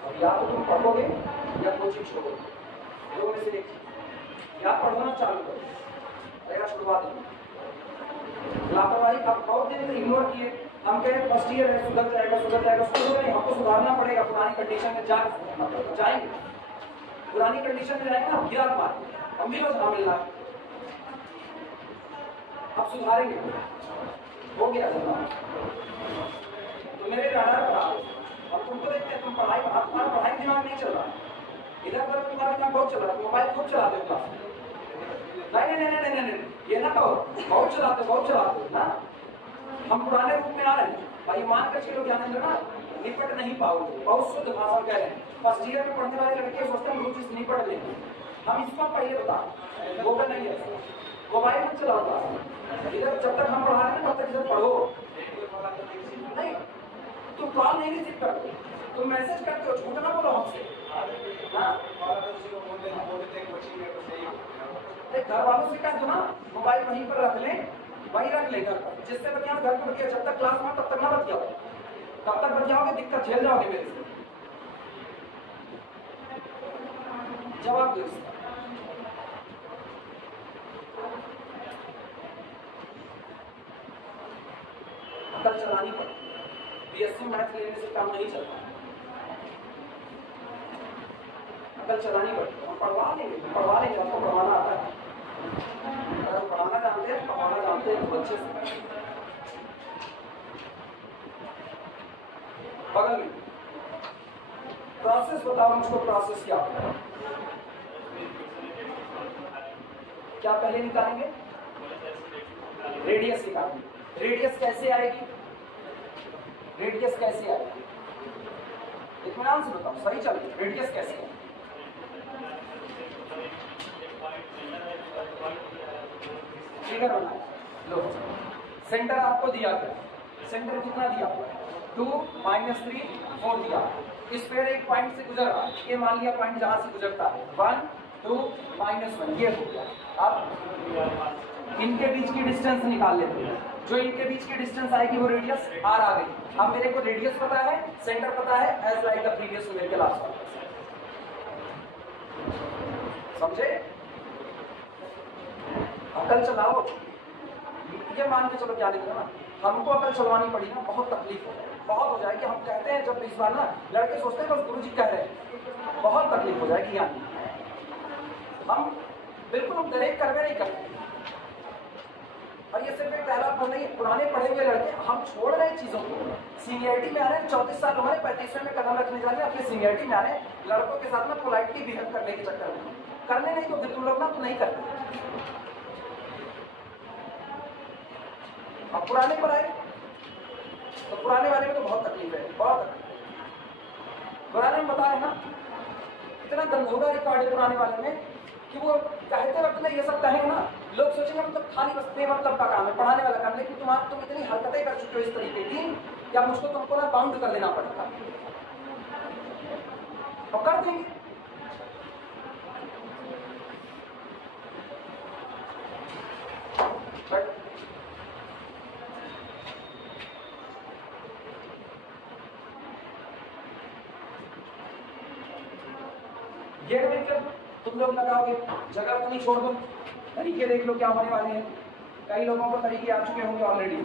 अब या तो तुम पढ़ोगे या कोचिंग छोड़ोगे, दो में से एक चीज। या पढ़ना चालू करो या छुड़वा दो। लापरवाही अब बहुत दिन इग्नोर किए। हम कह रहे फर्स्ट ईयर है, सुधर जाएगा सुधर जाएगा। सुधर नहीं, हमको सुधारना पड़ेगा। पुरानी कंडीशन में जाएंगे, पुरानी कंडीशन में जाएंगे ना, गिरा मार हम भी रोज मिल रहा। अब सुधारेंगे, हो गया तो मेरे रडार पर आओ। अब तुमको देखते हैं, तुम पढ़ाई तुम्हारा पढ़ाई दिमाग नहीं चल रहा, इधर उधर तुम्हारा दिमाग बहुत चल रहा है। मोबाइल खूब चलाते हो क्लास में। नहीं, ये ना कहो बहुत चलाते ना। हम पुराने रूप में आ रहे हैं भाई, मान कर चलो ज्ञानेंद्र ना, निपट नहीं पाओगे। बहुत शुद्ध भाषा कह रहे हैं। फर्स्ट ईयर में पढ़ने वाले लड़के सोचते हैं रूप से निपट लेंगे। हम इसको पहले बता वो का नहीं है, मोबाइल मत चलाओ। इधर जब तक हम पढ़ा रहे हैं तब तक इधर पढ़ो। नहीं, तुम कॉल नहीं रिसीव करते, तुम मैसेज करते हो, झूठ ना बोलो हमसे। घर वालों से कह दो ना, मोबाइल वहीं पर रख लें, वहीं रख लें घर पर। जिससे बतिया घर पर बतिया, जब तक क्लास में तब तक ना बतियाओ। तब तक बतियाओगे दिक्कत झेल जाओगे मेरे से। जवाब दो इसका। अकल चलानी पड़े। बीएससी मैथ लेने से काम नहीं चलता, अकल चलानी पड़ती। हम पढ़वा लेंगे, आपको पढ़वाना आता है। अगर पढ़ाना जानते हैं, पढ़ाना जानते हैं तो अच्छे से। बगल में प्रोसेस बताओ मुझको, प्रोसेस क्या होता है? क्या पहले निकालेंगे? रेडियस निकालेंगे। रेडियस कैसे आएगी? रेडियस कैसे आएगी? इत्मीनान से बताओ, सही चल रही है। रेडियस कैसे आएगी? फिगर बनाए लो। सेंटर आपको दिया गया, सेंटर कितना दिया हुआ है? 2, -3, 4 दिया। स्फीयर एक पॉइंट से गुजर रहा है, ये मान लिया पॉइंट जहां से गुजरता है 1, 2, -1, ये हो गया। अब इनके बीच की डिस्टेंस निकाल लेते हैं। जो इनके बीच की डिस्टेंस आएगी वो रेडियस r आ गई। अब मेरे को रेडियस पता है, सेंटर पता है, as like the previous numerical answer. समझे? अकल चलाओ। ये मान के चलो क्या लिखना ना, हमको अकल चलवानी पड़ी ना, बहुत तकलीफ हो जाए, बहुत हो जाएगी। हम कहते हैं जब इस बार ना, लड़के सोचते हैं बस गुरुजी कह रहे हैं, बहुत तकलीफ हो जाएगी। यहाँ हम बिल्कुल हम डायरेक्ट करवे नहीं करते। और ये सिर्फ एक पहला अनुभव नहीं, पुराने पढ़े हुए लड़के हम छोड़ रहे हैं चीजों को। सीनियरिटी में आ रहे हैं, 34 साल उम्र है, 35वें में कदम रखने जा रहे हैं, अपने सीनियरिटी में आ रहे हैं। लड़कों के साथ ना पोलाइटली बिहेव करने के चक्कर में करने नहीं तो फिर तुम लोग ना तो नहीं करते। अब पुराने पर आए तो पुराने वाले में तो बहुत तकलीफ है, बहुत तकलीफ। पुराने में बता रहे ना, इतना गंद होगा रिकॉर्ड पुराने वाले में कि वो कहते वक्त ना ये सब कहे ना, लोग सोचेंगे मतलब खाली बस बेमतलब का काम है, पढ़ाने वाला काम, लेकिन तुम इतनी हरकतें कर चुके हो इस तरीके की या मुझको तुमको ना बाउंड कर लेना पड़ता और कर देंगे। ये मतलब तुम लोग लगाओगे, जगह उतनी छोड़ दो, तरीके देख लो क्या होने वाले हैं। कई लोगों को तरीके आ चुके होंगे ऑलरेडी।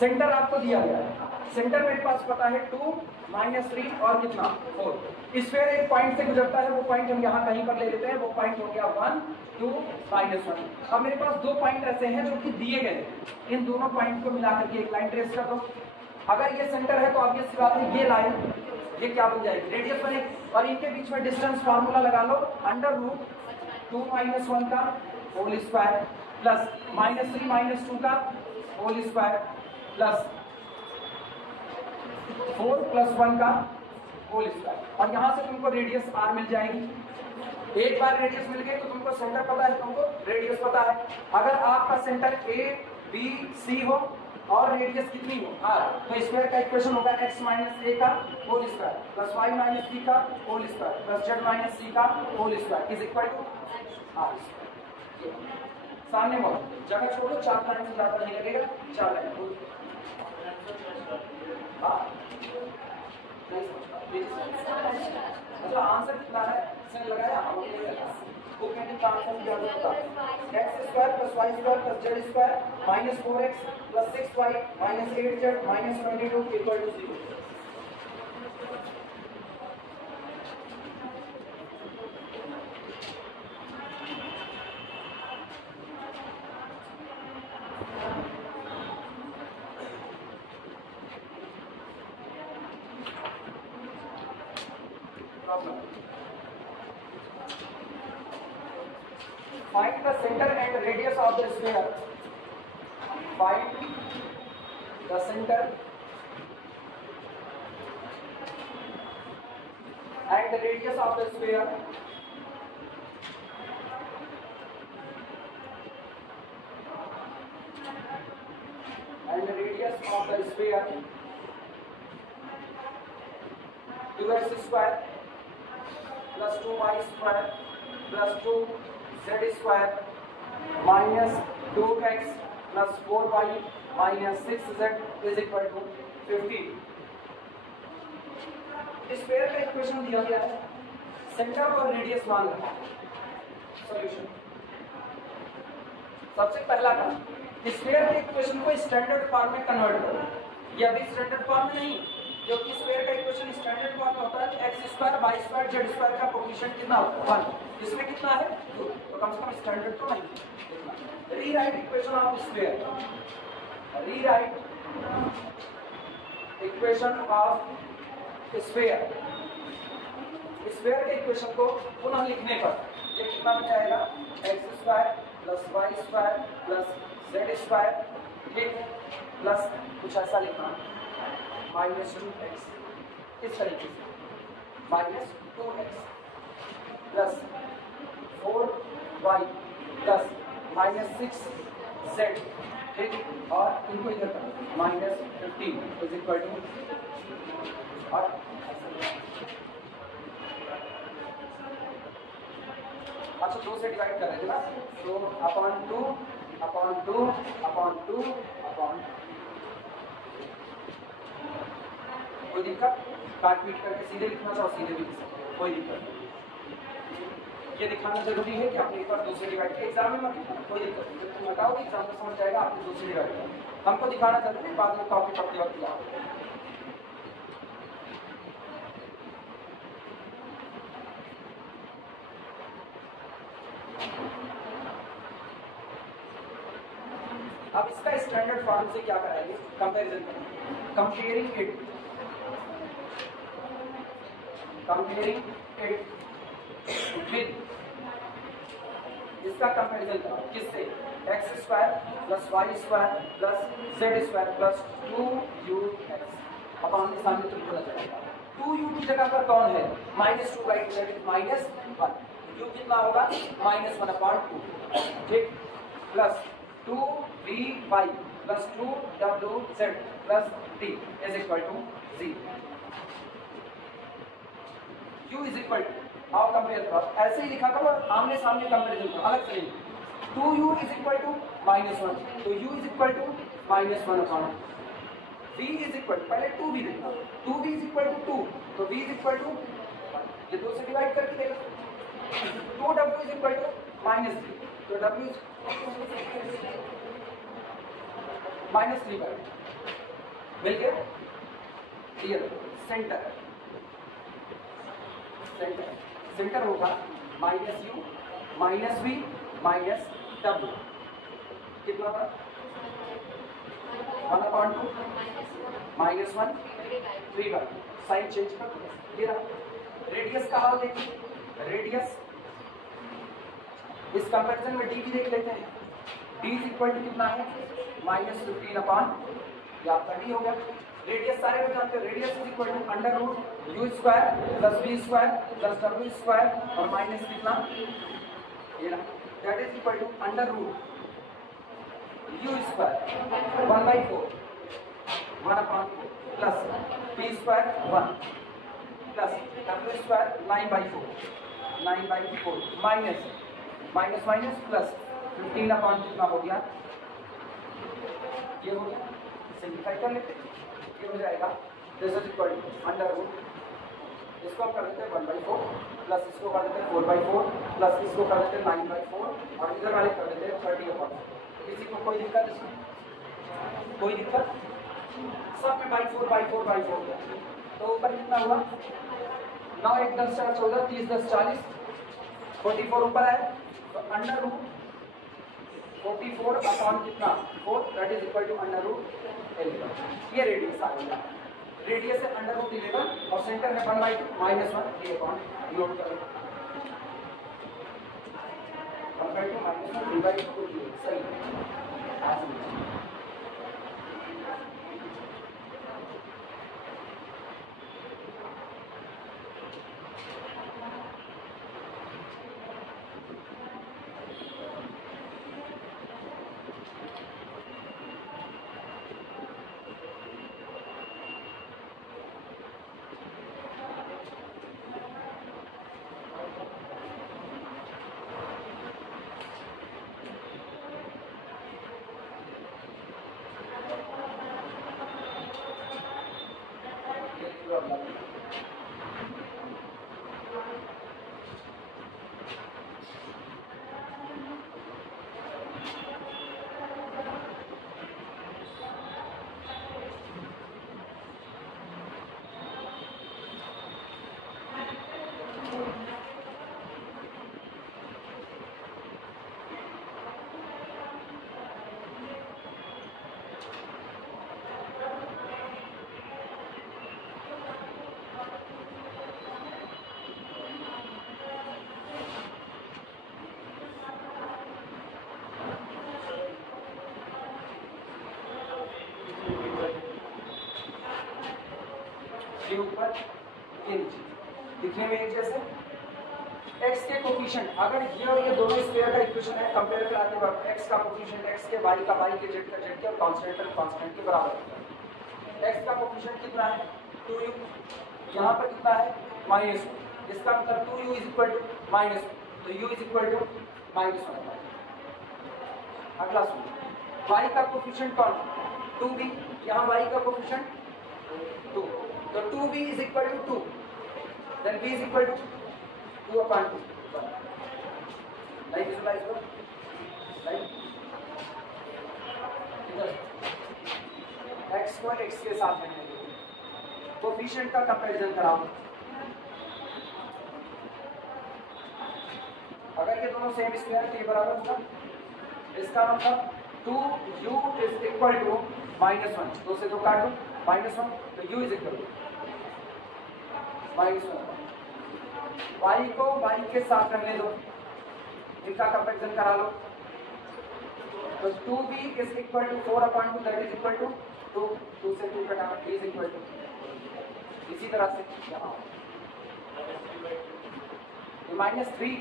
सेंटर आपको दिया गया है, सेंटर मेरे पास पता है 2 -3 और कितना 4। स्फीयर एक पॉइंट से गुजरता है, वो पॉइंट हम यहाँ कहीं पर ले लेते हैं, वो पॉइंट हो गया 1 2 -1। अब मेरे पास 2 पॉइंट ऐसे हैं जो कि दिए गए हैं, इन दोनों पॉइंट को मिलाकर के एक लाइन ट्रेस कर दो। अगर ये सेंटर है तो ऑब्वियस सी बात है ये लाइन ये क्या बन जाएगी, रेडियस बनेगी। और इनके बीच में डिस्टेंस फार्मूला लगा लो, √2 - 1 का होल स्क्वायर प्लस -3 - 2 का होल स्क्वायर प्लस 4 + 1 का होल स्क्वायर। और यहां से तुमको रेडियस r मिल जाएगी। एक बार रेडियस मिल गई तो तुमको सेंटर पता है, तुमको रेडियस पता है। अगर आपका सेंटर a b c हो और रेडियस कितनी हो r, तो स्क्वायर का इक्वेशन होगा x - a का whole square plus y - b का whole square plus z - c का whole square is equal to r। सामने बोलो, जगह छोड़ो, 4 लाइन से ज्यादा नहीं लगेगा, 4 लाइन। अच्छा आंसर कितना है, इसने लगाया वो कहने का आंसर क्या होगा, x² + y² + z² -4x + 6y -8z -22 = 0। Find the center and radius of the sphere. Find the center and the radius of the sphere. And the radius of the sphere 2x² + 2y² + 2z² -2x + 4y -6z = 15। इस pair का equation दिया गया है, centre और radius मान रहा है। Solution सबसे पहला काम, इस पेयर के इक्वेशन को स्टैंडर्ड फॉर्म में कन्वर्ट करो। ये अभी स्टैंडर्ड फॉर्म में नहीं, क्योंकि स्क्वायर का इक्वेशन स्टैंडर्ड फॉर्म में होता है x² y² z² का कोएफिशिएंट कितना होता है 1, इसमें कितना है 2, तो कम से कम स्टैंडर्ड तो नहीं। Rewrite equation of square, rewrite equation of square. Square के इक्वेशन को पुनः लिखने पर ये कितना बन जाएगा, x² + y² + z² ठीक प्लस कुछ ऐसा लिखना -2x, इस तरीके से -2x plus 4y plus -6z ठीक, और इनको इधर करना -15 और अच्छा 2 से डिवाइड कर रहे थे ना, तो /2 कोई दिक्कत, काट पीट करके सीधे लिखना चाहो सीधे भी लिख सकते हो, कोई दिक्कत नहीं। ये दिखाना जरूरी है कि आपने एक बार 2 से डिवाइड किया, एग्जाम में मत लिखना, कोई दिक्कत नहीं। जब तुम लगाओगे एग्जाम में समझ जाएगा आपने 2 से डिवाइड किया, हमको दिखाना जरूरी है, बाद में कॉपी पढ़ते वक्त लिखा। अब इसका स्टैंडर्ड फॉर्म से क्या कराएंगे, कंपैरिजन करेंगे, कंपेयरिंग इट विद, इसका कंपैरिजन करो किससे, x² + y² + z² + 2ux upon के सामने तुमको नजर आएगा 2u की जगह पर कौन है -2 राइट दैट इज -1 u कितना होगा -1/2 ठीक plus 2vy plus 2wz plus t is equal to 0 u is equal to आओ कंपेयर करो ऐसे ही लिखा करो आमने सामने कंपैरिजन करो अलग से 2u इज इक्वल टू -1 तो u is equal to -1/2 v is equal पहले 2v देखना 2v इज इक्वल टू 2 तो v इज इक्वल टू ये 2 से डिवाइड करके देखो 2w इज इक्वल टू -3 तो w इज -3 मिल गया क्लियर सेंटर सेंटर होगा -u -v -w कितना था 1/2 -1 3/2 साइन चेंज कर दो ये रहा रेडियस का हाल देखिए रेडियस इस कंपैरिजन में d भी देख लेते हैं d इज इक्वल टू कितना है -15 ये आपका d हो गया रेडियस सारे लोग जानते हो radius is equal to √u² + v² + w² और माइनस कितना ये रहा that is equal to √u² 1/4 1/4 plus v² 1 plus w² 9/4 minus plus 15 कितना हो गया ये हो गया सिंप्लीफाई कर लेते ये हो जाएगा दिस इज इक्वल टू √ इसको कर देते हैं 1/4 प्लस इसको कर देते हैं 4/4 प्लस इसको कर देते हैं 9/4 और इधर वाले कर देते हैं 30/4 किसी को कोई दिक्कत इसमें कोई दिक्कत सब में 4/4 तो ऊपर कितना हुआ 9 1 10 4 14 30 10 40 44 ऊपर है तो √ 44 अपॉन कितना 4 दैट इज इक्वल टू √11 ये रेडियस आ गया रेडियस है √11 और सेंटर है 1/2 -1 ये अपॉन नोट करो कंपेयर टू -1 डिवाइड टू सही आज के ऊपर के नीचे दिखने में एक जैसे x के कोफिशिएंट अगर ये और ये दोनों स्क्वायर का इक्वेशन है कंपेयर कराते वक्त x का कोफिशिएंट x के y का y के z का z के और कांस्टेंट के बराबर है x का कोफिशिएंट कितना है 2u यहाँ पर कितना है -2 इसका मतलब 2u इज इक्वल टू -2 तो u इज इक्वल टू -1 अगला सुनो y का कोफिशिएंट कौन 2b यहाँ y का कोफिशिएंट 2 तो 2b is equal to 2 then b is equal to 2/2 like visualize करो लाइक इधर x को x के साथ में कोफिशिएंट का कंपैरिजन कराओ अगर ये दोनों सेम स्क्वायर के बराबर होगा इसका मतलब 2u is equal to -1 2 से 2 काट दो -1 तो u is equal to -1 y को y के साथ रहने दो इनका कंपैरिजन करा लो तो 2b is equal to 4/2 that is equal to 2 2 से 2 कटा is equal to इसी तरह से यहाँ ये -3,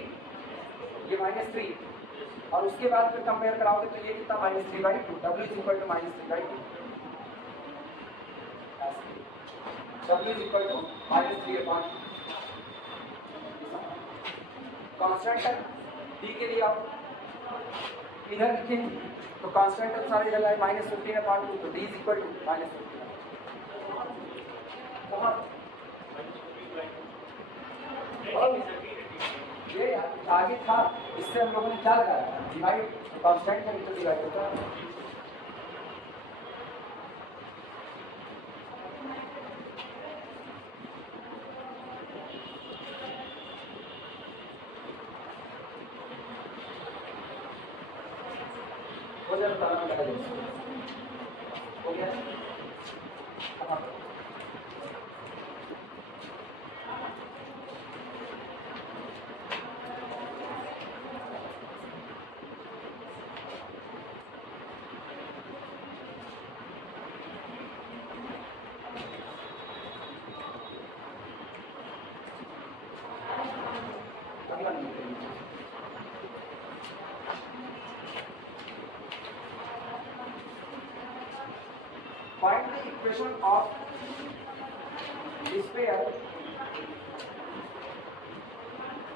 ये -3, और उसके बाद फिर कंपेयर कराओगे तो ये कितना -3/2, W is equal to -3/2, W is equal to -3/2। Constant है D के लिए आप इधर लिखें तो कांस्टेंट अनुसार इधर लाए -15/2, तो D इज इक्वल टू -15। ये आगे था, इससे हम लोगों ने क्या लगाया, डिवाइड, कांस्टेंट का तो डिवाइड होता है। हो गया हो गया कहाँ पर? Find the equation of this pair.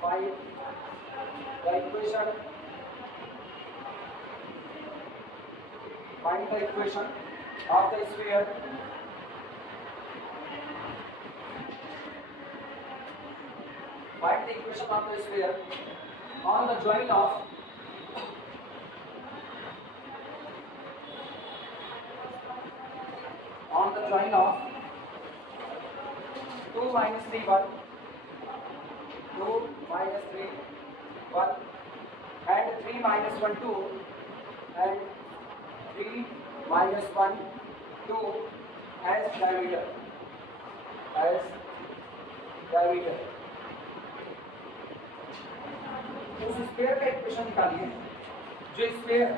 Find the equation. Find the equation of the sphere. Find the equation of the sphere on the joint of join of 2 minus 3 1, 2 minus 3 1, and 3 minus 1 2, and 3 minus 1 2 as diameter, उस sphere का equation निकालिए जो sphere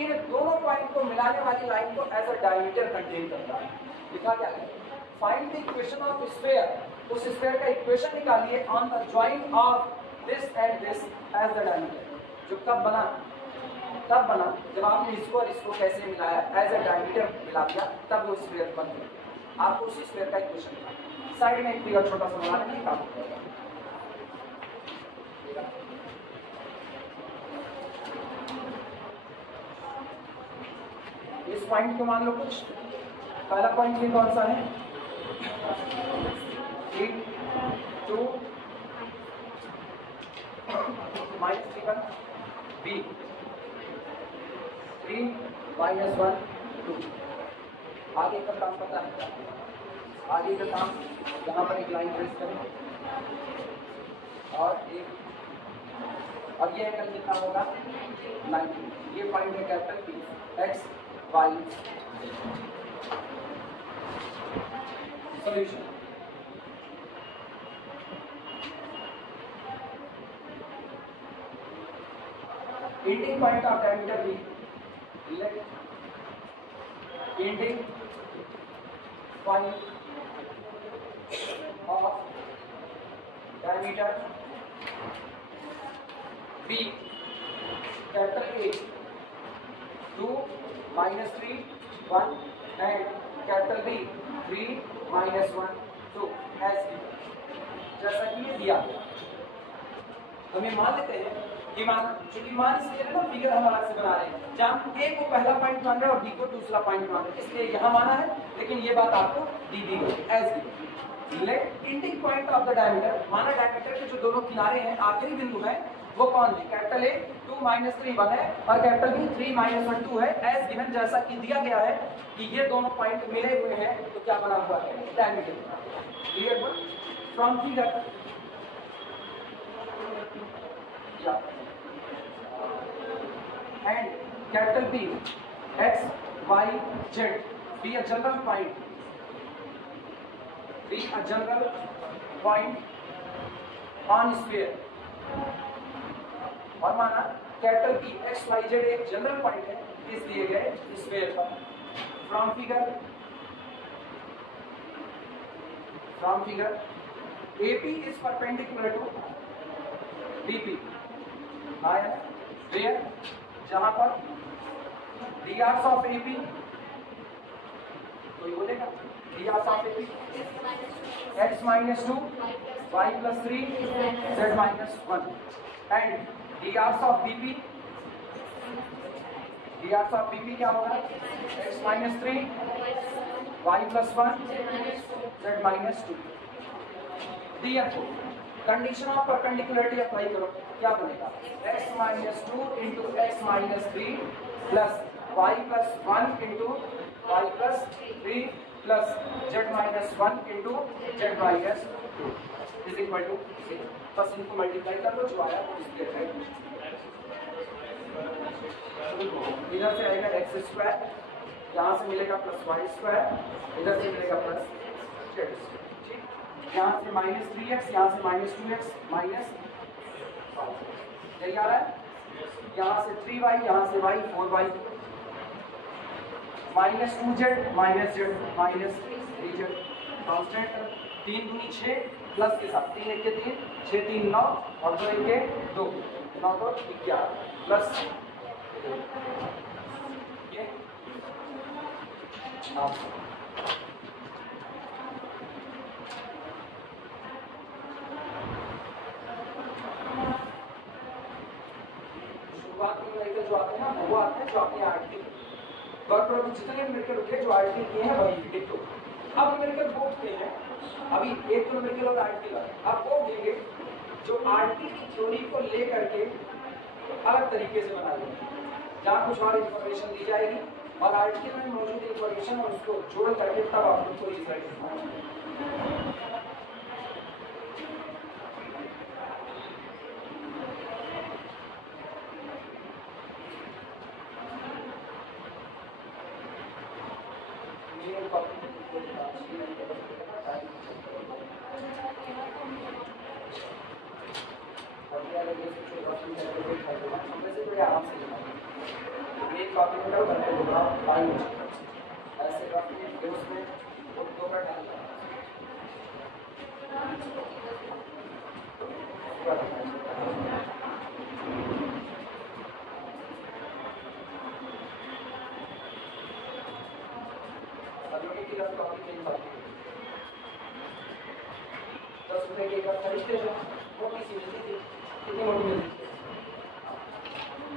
इन दोनों point को मिलाने वाली line को as a diameter contain करता है। लिखा क्या है, find the equation of sphere, उस स्फीयर का इक्वेशन निकालिए on the joint of this and this as the diameter. जो कब बना, तब बना जब आपने इसको और इसको कैसे मिलाया, एज अ डायमीटर मिला दिया, तब वो स्फीयर बन गया। आपको उसी स्फीयर का इक्वेशन निकालना। साइड में एक फिगर छोटा सा बना लेंगे, काम करेगा। इस पॉइंट को मान लो कुछ, पहला पॉइंट ये कौन सा है, 3 2 -3 B, 3 -1 2। आगे का काम पता है, आगे का काम यहाँ पर एक लाइन ट्रेस करें और ये एंगल कितना होगा 90। ये पॉइंट है capital P, X Y। Solution, ending point of diameter B, let ending point of diameter B, capital A, 2 -3 1, and capital B 3 -1 2 as given। जैसा कि ये दिया गया, हमें मान लेते हैं कि चूंकि मान इसलिए ना फिगर हम अलग से बना रहे हैं, जहाँ A को पहला पॉइंट मान रहे हैं और B को दूसरा पॉइंट मान रहे हैं, इसलिए यहाँ माना है, लेकिन ये बात आपको दी गई as given. Let ending point of the diameter, माना डायमीटर के जो दोनों किनारे हैं, आखिरी बिंदु है, वो कौन है, कैपिटल A 2 -3 1 है और कैपिटल B 3 -1 2 है एज गिवन। जैसा कि दिया गया है कि ये दोनों पॉइंट मिले हुए हैं, तो क्या बना हुआ है, डायमीटर। क्लियर हुआ from figure. And capital B, X, Y, Z, be a general point. Be a general point on sphere. और माना capital B, X, Y, Z एक जनरल पॉइंट है इस दिए गए स्फीयर पर। From figure from figure AP is perpendicular to BP. आया where जहां पर drs of AP कोई बोलेगा drs of AP x minus 2 y plus 3 z minus 1 and drs of BP क्या होगा x minus 3 y plus 1 z minus 2. Therefore condition of perpendicularity apply करो क्या बनेगा x minus 2 into x minus 3 plus y plus 1 into y plus 3 plus z minus 1 into z minus 2 is equal to 6. बस इनको multiply कर लो जो आया वो इसके है इधर से आएगा एक्स स्क्वायर यहाँ से मिलेगा प्लस वाई स्क्वायर इधर से मिलेगा प्लस जेड स्क्वायर यहाँ से माइनस 3x यहाँ से माइनस 2x माइनस यही आ रहा है यहाँ से 3y यहाँ से y 4y minus 2z minus z minus 3z constant 3 दूनी 6 प्लस के साथ 3 1 के 3 6 3 9 और 2 1 के 2 9 तो 11 प्लस ये जो आते हैं ना वो आते हैं जो आपने आर्टिकल वर्क प्रोडक्ट जितने न्यूमेरिकल उठे जो आर्टिकल किए हैं वही डिक्टो अब न्यूमेरिकल वो उठते हैं अभी एक तो न्यूमेरिकल और आर्टिकल अब वो उठेंगे जो आर्टिकल की थ्योरी को ले करके अलग तरीके से बना लेंगे जहाँ कुछ और इन्फॉर्मेशन दी जाएगी और आर्टिकल में मौजूद इन्फॉर्मेशन और उसको जोड़ करके तब आप उनको रिजल्ट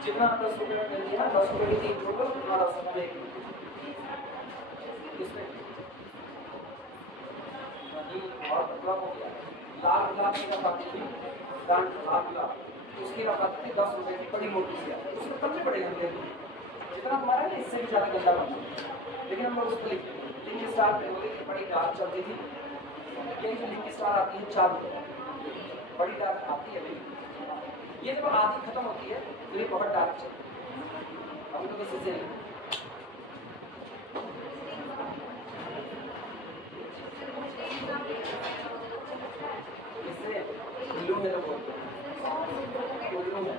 जितना 10 रुपए में मिलती है ना 10 रुपए की 3 टोटल तुम्हारा समय इसमें और मतलब हो गया लाख की रफाती थी लाख उसकी रफाती थी 10 रुपए की बड़ी मोटी सी उसको कम से पड़ेगा जितना हमारा ना इससे भी ज़्यादा गंदा बनता लेकिन हम लोग उसको लिखते हैं लिंक स्टार पे बोले कि बड़ी डार्क चलती थी ये जो लिंक स्टार आती है 4 रुपए बड़ी डार्क आती है ये जब आधी खत्म होती है तो ये बहुत डार्क चलती है हम तो किसी से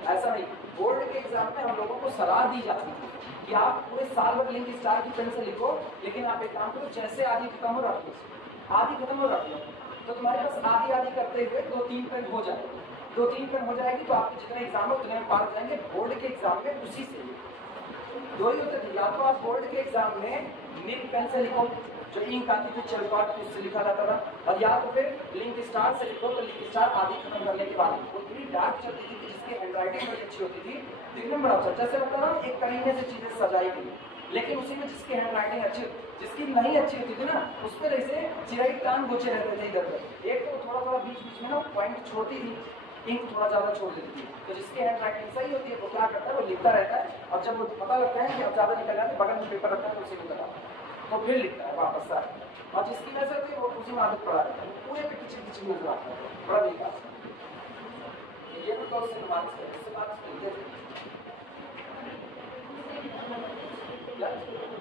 ऐसा नहीं बोर्ड के एग्जाम में हम लोगों को सलाह दी जाती है कि आप पूरे साल भर लिंक स्टार की पेन से लिखो लेकिन आप एक काम करो जैसे आधी खत्म हो रख लो आधी खत्म हो रख लो तो तुम्हारे पास आधी करते हुए 2-3 पेन हो जाए 2-3 पेन हो जाएगी तो आपके जितने एग्जाम है उतने में पार जाएंगे बोर्ड के एग्जाम में उसी से दो ही होते थे या तो आप बोर्ड के एग्जाम में निक पेन से लिखो जो इंक आती थी चलपाट उससे लिखा जाता था और या तो फिर लिंक स्टार से लिखो तो लिंक स्टार आधी खत्म करने के बाद वो इतनी डार्क चलती थी कि जिसकी हैंडराइटिंग बड़ी अच्छी होती थी दिखने में बड़ा अच्छा जैसे लगता था एक करीने से चीजें सजाई गई लेकिन उसी में जिसकी हैंडराइटिंग अच्छी जिसकी नहीं अच्छी होती थी ना उस पर ऐसे चिराई टांग गुचे रहते थे इधर उधर एक तो थोड़ा थोड़ा बीच बीच में ना पॉइंट छोड़ती थी इंक थोड़ा ज्यादा छोड़ देती थी तो जिसकी हैंडराइटिंग सही होती है वो क्या करता है वो लिखता रहता है और जब वो पता लगता है कि अब ज्यादा निकल जाए बगल में पेपर रखता है तो उसे निकल आता है तो फिर लिखता है वापस आ और जिसकी नजर होती है वो उसी में आदत पड़ा रहता है पूरे पे किचन किचन नजर आता है बड़ा बेकार ये तो कल से बात है इससे बात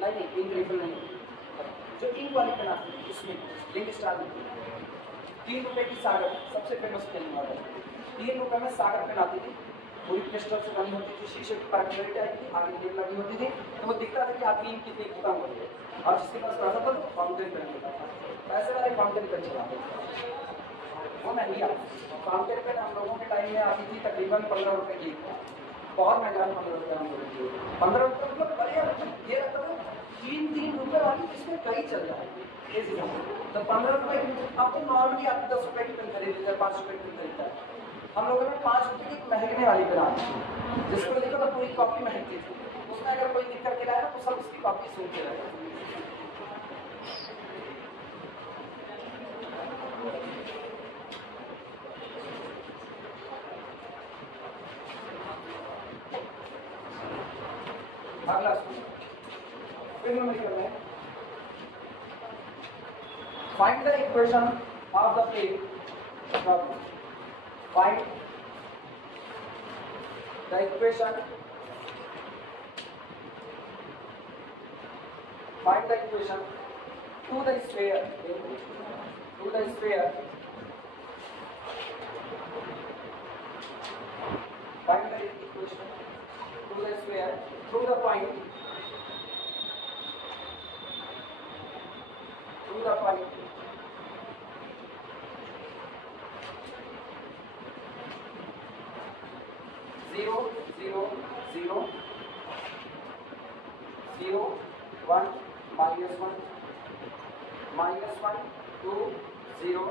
नहीं इंक रिफिल नहीं जो इंक वाली पेन आती है उसमें लिंक स्टार में 3 रुपए की सागर सबसे फेमस पेन वाला 3 रुपए में सागर पेन आती थी पूरी क्रिस्टल से बनी होती थी, शीशे की परमेबिलिटी आएगी, आगे टेप लगी होती थी, तो वो दिखता था कि आपकी इंक कितनी खत्म हो रही है। और जिसके पास पैसा था तो फाउंटेन पेन होता था, पैसे वाले फाउंटेन पेन चलाते थे, वो महंगी आती। फाउंटेन पेन हम लोगों के टाइम में आती थी तकरीबन 15 रुपए की, बहुत महंगा 15 रुपये हम लोगों की, 15 रुपये मतलब बढ़िया ये रहता था 3-3 रुपये वाली, इसमें कई चल रहा है तो 15 रुपये की। अब तो नॉर्मली आप 10 रुपये की पेन खरीद लेते हैं, 5 रुपये की पेन खरीदता है। हम लोगों ने 5 रुपये की महंगने वाली पेन आती थी, जिसको लिखो तो पूरी कॉपी महंगी थी, उसमें अगर कोई लिख करके लाया तो सब उसकी कॉपी सुनते रहेगा। अगला फिर न्यूमेरिकल में find the equation of the plate problem. Find the equation two the sphere find the equation to the sphere through the point 0, 0, 0, 0, 1, -1, -1, 2, 0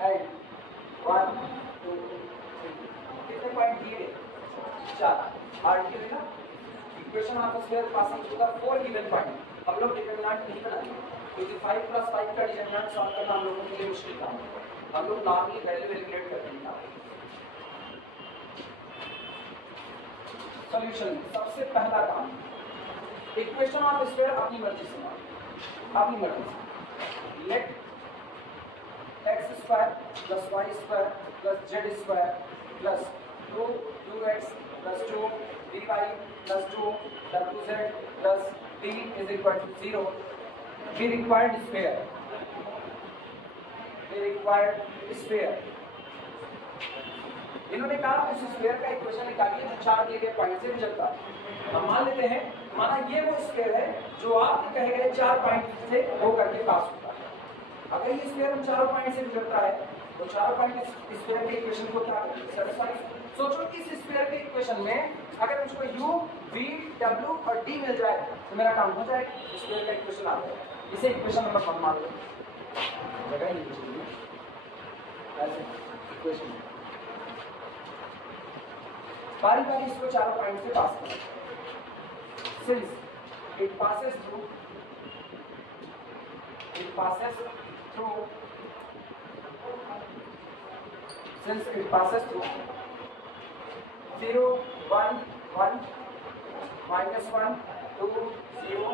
and 1, 2, 3। कितने पॉइंट दिए? 4। आरटी है ना, equation of sphere passing through the 4 given point. हम लोग determinant नहीं बनाएंगे क्योंकि 5 + 5 का डिटरमिनेंट सॉल्व करना हम लोगों के लिए मुश्किल काम है। हम लोग नॉर्मली वैल्यू कैलकुलेट करते हैं। सॉल्यूशन सबसे पहला काम, इक्वेशन ऑफ स्फीयर अपनी मर्जी से, late x² + y² + z² + 2x + 2 dy + 2 wz + d = 0 be required sphere। इन्होंने कहा इस स्फीयर का इक्वेशन निकालिए जो 4 दिए गए पॉइंट से गुजरता है। हम मान लेते हैं, माना ये वो स्फीयर है जो आपके कहे गए 4 पॉइंट से होकर के पास होता है। अगर ये स्फीयर हम 4 पॉइंट से गुजरता है तो 4 पॉइंट इस स्फीयर के इक्वेशन को क्या सेटिस्फाई। सोचो इस स्फीयर के इक्वेशन में अगर मुझको u, v, w और d मिल जाए तो मेरा काम हो जाएगा, स्फीयर का इक्वेशन आ जाएगा। इसे इक्वेशन नंबर 1 मान लो, जगह नहीं चाहिए ऐसे इक्वेशन। बारी बारी इसको 4 पॉइंट से पास करें। सिंस इट passes through 0, 1, 1, -1, 2, 0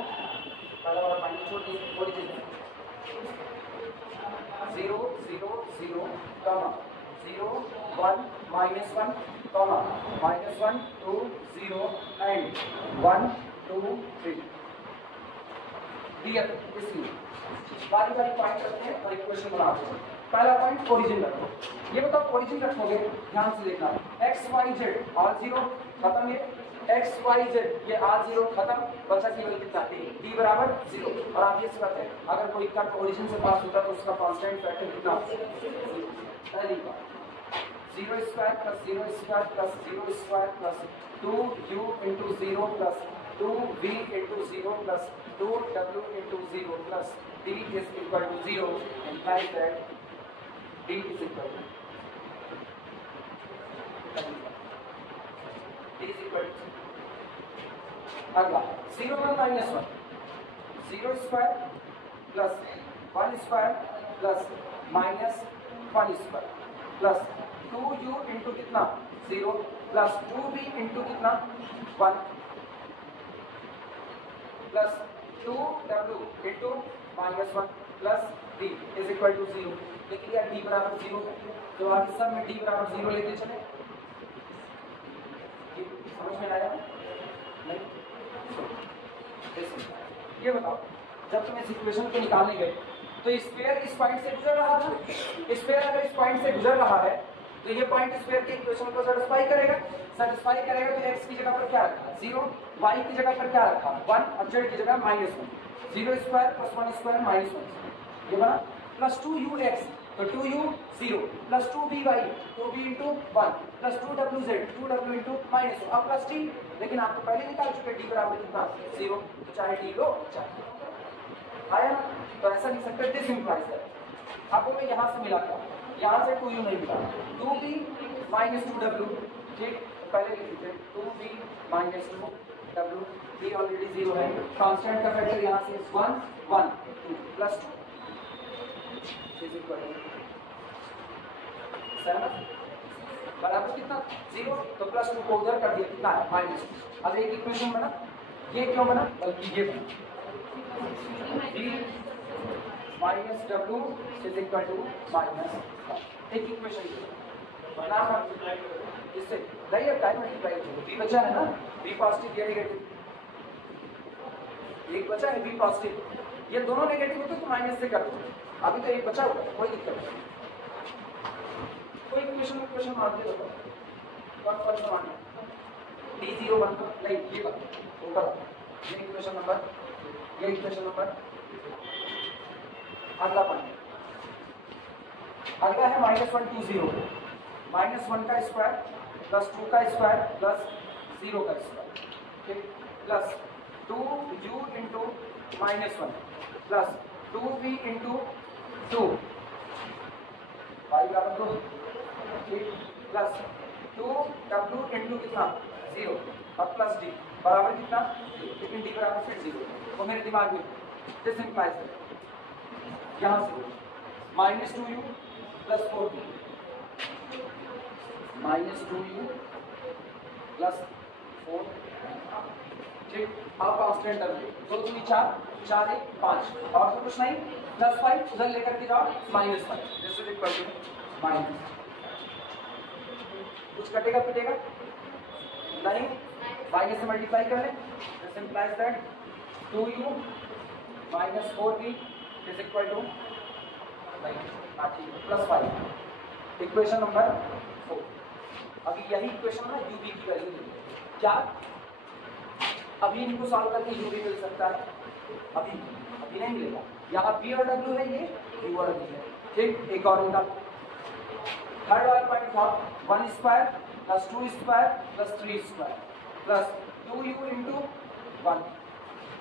और माइनस ओरिजिन 0, 0, 0, 0, 1, -1, -1, 2, 0 and 1, 2, 3 दिया। इसलिए बारी बारी पॉइंट रखते हैं और इक्वेशन बनाते हैं। पहला पॉइंट ओरिजिन रखो। ये बताओ ओरिजिन रखोगे, ध्यान से देखना, x y z r 0 खत्म, ये x y z ये r 0 खत्म, बचा केवल कितना d बराबर 0। और आप ये समझते हैं अगर कोई कर्व ओरिजिन से पास होता है तो उसका कांस्टेंट फैक्टर कितना होता है? पहली बात 0² + 0² + 0² + 2u × 0 + 2v × 0 + 2w × 0 + d = 0 and like that d is equal to अगला 0, 1, -1 0² + 1² + -1² + 2u × कितना 0 + 2v × कितना 1 + 2w × -1 + d = 0। लेकिन यार d बराबर 0 तो आगे सब में d बराबर 0 लेते चले। समझ में आया नहीं? ये बताओ, जब तुम इस इक्वेशन को निकालने गए तो स्फीयर इस पॉइंट से गुजर रहा था। स्फीयर अगर इस पॉइंट से गुजर रहा है तो ये पॉइंट स्क्वायर के इक्वेशन को सेटिस्फाई करेगा तो x की जगह पर क्या रखा 0, y की जगह पर क्या रखा 1 और z की जगह -1, 0 स्क्वायर प्लस 1 स्क्वायर माइनस 1 ये बना प्लस 2ux तो 2u 0 plus 2vy 2v into 1 plus 2wz 2w into minus अब प्लस t, लेकिन आपको पहले निकाल चुके d बराबर कितना 0, तो चाहे t लो चाहे आया ना, तो ऐसा लिख सकते दिस इंप्लाइज दैट आपको मैं यहाँ से मिला क्या, यहाँ से 2u नहीं मिला 2v माइनस 2w, ठीक पहले लिख लीजिए 2v minus 2w, v already 0 है, कांस्टेंट का फैक्टर यहाँ से 1 1 2 प्लस 2 इज इक्वल टू बराबर कितना 0, तो प्लस 2 को उधर कर दिया कितना है माइनस 2। अब एक इक्वेशन बना, ये क्यों बना बल्कि ये बना v minus w is equal to minus, एक इक्वेशन बना इससे नहीं अब टाइम मल्टीप्लाई v बचा है ना, v पॉजिटिव या नेगेटिव, एक बचा है v पॉजिटिव, ये दोनों नेगेटिव होते तो माइनस से कर दो, अभी तो एक बचा हुआ है कोई दिक्कत नहीं, कोई इक्वेशन मान दे दो कौन सा मान d01 नहीं ये ऊपर ये इक्वेशन नंबर अगला पॉइंट अगला है -1 2 0 -1 का स्क्वायर प्लस 2 का स्क्वायर प्लस 0 का स्क्वायर, ठीक plus 2u into -1 plus 2v into 2 y बराबर 2, ठीक प्लस 2w इंटू कितना 0 और प्लस d बराबर कितना, लेकिन d बराबर फिर 0, वो मेरे दिमाग में दिस इंप्लाइज यहाँ से -2u plus 4v -2u plus 4, ठीक अब कांस्टेंट टर्म 2 2 4 4 1 5 और तो कुछ नहीं प्लस 5 उधर लेकर के जाओ -5 this is equal to minus, कुछ कटेगा पिटेगा नहीं, माइनस से मल्टीप्लाई कर ले, this implies that 2u minus 4v is equal to plus 5, equation number 4। अभी यही इक्वेशन है u v की वैल्यू क्या, अभी इनको सॉल्व करके u v मिल सकता है, अभी नहीं मिलेगा, यहाँ p और w है, ये u और v है, ठीक एक और निकाल, थर्ड वाला पॉइंट था 1 square plus 2 square plus 3 square plus 2u into 1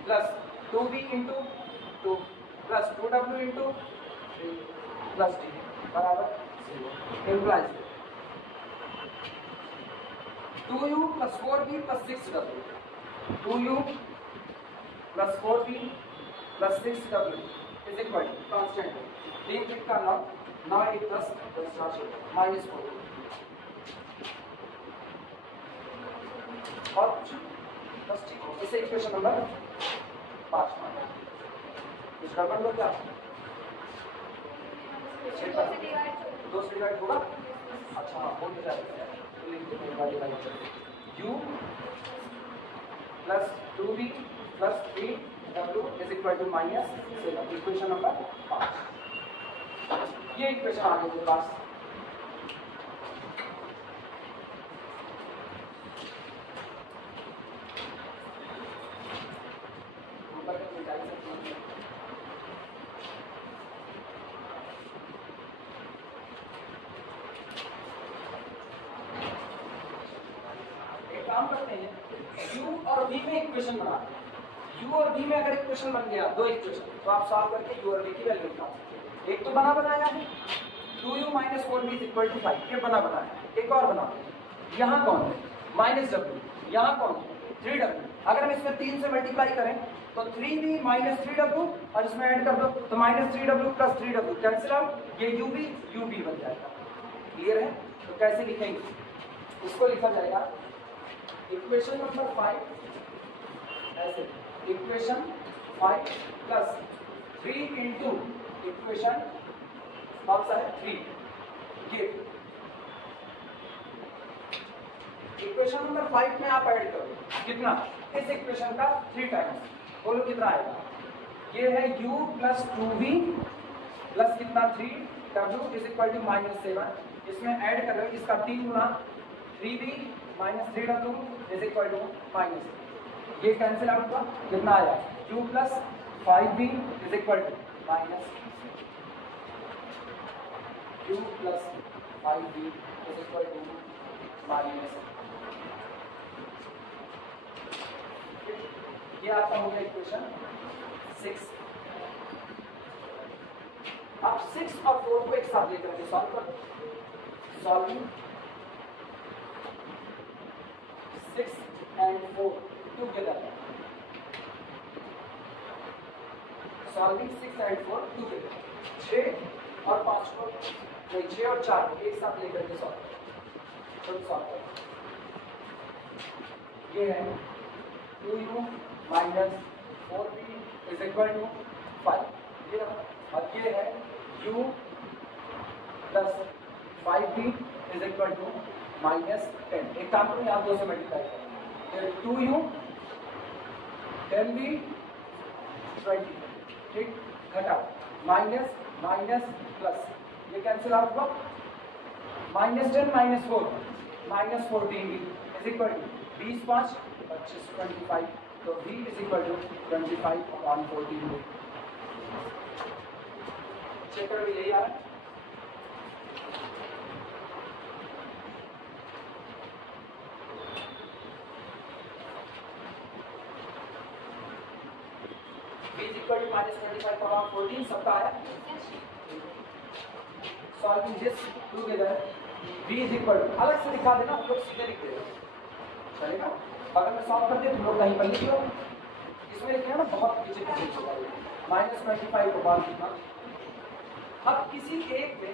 plus 2v into 2 plus 2w into 3 plus d बराबर 0 implies 2u plus 4v plus 6w 2u plus 4v plus 6w is equal to constant तीन फिट का लॉग 9 1 10 -4 और बस ठीक, इसे equation number 5 कुछ गड़बड़ हो क्या, 2 से डिवाइड होगा, अच्छा हाँ हो जाएगा, u plus 2v plus 3w is equal to -7, equation number 5, ये इक्वेशन आ गई पास। काम करते हैं u और v में इक्वेशन बनाते हैं, u और v में अगर इक्वेशन बन गया दो इक्वेशन तो आप सॉल्व करके u और v की वैल्यू निकाल सकते हैं। एक तो बना बनाया है 2u minus 4v is equal to 5, ये बना बनाया है, एक और बनाते हैं, यहाँ कौन है -w, यहाँ कौन है 3w, अगर हम इसमें 3 से मल्टीप्लाई करें तो 3v माइनस 3w और इसमें ऐड कर दो तो -3w plus 3w cancel out, ये uv बन जाएगा, क्लियर है। तो कैसे लिखेंगे, इसको लिखा जाएगा इक्वेशन नंबर 5 ऐसे, इक्वेशन 5 प्लस 3 इंटू इक्वेशन कौन सा है 3, ये इक्वेशन नंबर 5 में आप ऐड करो कितना, इस इक्वेशन का 3 टाइम्स, बोलो कितना आएगा, ये है u प्लस 2v प्लस कितना 3w इज इक्वल टू -7 इसमें ऐड कर रहे हो, इसका 3 गुना 3v minus 3w is equal to minus, ये कैंसिल आउट हुआ, कितना आया u plus 5v is equal to minus u plus 5v is equal to minus, ये आपका हो गया इक्वेशन 6। अब 6 और 4 को एक साथ लेकर के सॉल्व करो, solving 6 and 4 together, solving 6 and 4 together, 6 और 5 को नहीं 6 और 4 को एक साथ लेकर के सॉल्व करो, ये है 2u minus 4v is equal to 5, ये रहा, और ये है u plus 5v is equal to minus 10। एक काम करो, यहाँ 2 से मल्टीप्लाई करो, 2u 10v 20, ठीक, घटाओ, माइनस माइनस प्लस, ये कैंसिल आउट हुआ, minus 10 minus 4 minus 14v is equal to 20 5 25 25, तो v is equal to 25/14। Check करो, यही आ रहा है, v इज इक्वल टू -25/14 सबका आया। Solving this together v is equal to, अलग से दिखा देना, हम लोग सीधे लिख देंगे, चलेगा। अगर मैं सॉल्व कर दिया तुम लोग कहीं पर लिख लो, इसमें लिखे ना बहुत पीछे पीछे होगा, -25 को बाहर लिखना। अब किसी एक में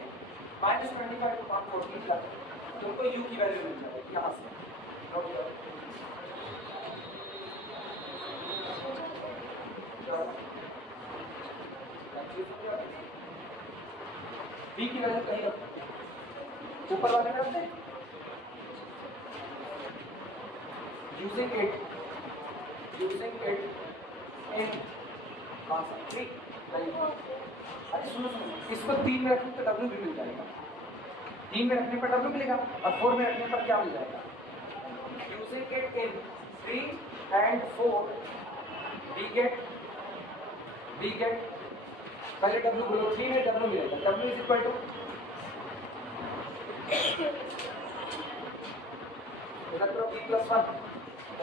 -25/14 लगा, तुमको u की वैल्यू मिल जाएगी यहाँ से, v की वैल्यू कहीं रखो, ऊपर वाले में रखते हैं, using it in concept 3। अरे सुनो, इसको 3 में रखने पर w भी मिल जाएगा, 3 में रखने पर w मिलेगा, और 4 में रखने पर क्या मिल जाएगा, using it in 3 and 4 we get पहले w बोलो, 3 में w मिलेगा, w इज इक्वल टू इधर तो b plus 1,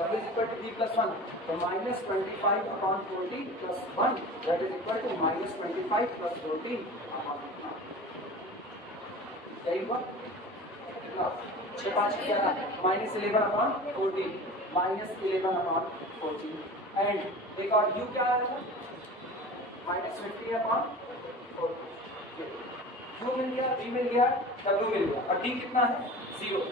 w is equal to b plus 1, तो -25/14 plus 1 that is equal to -25 plus 14, सही हुआ, 6 5 11 -11/14 -11/14, एंड देखो u क्या आया था -50/14, u मिल गया, v मिल गया, w मिल गया, और d कितना है 0।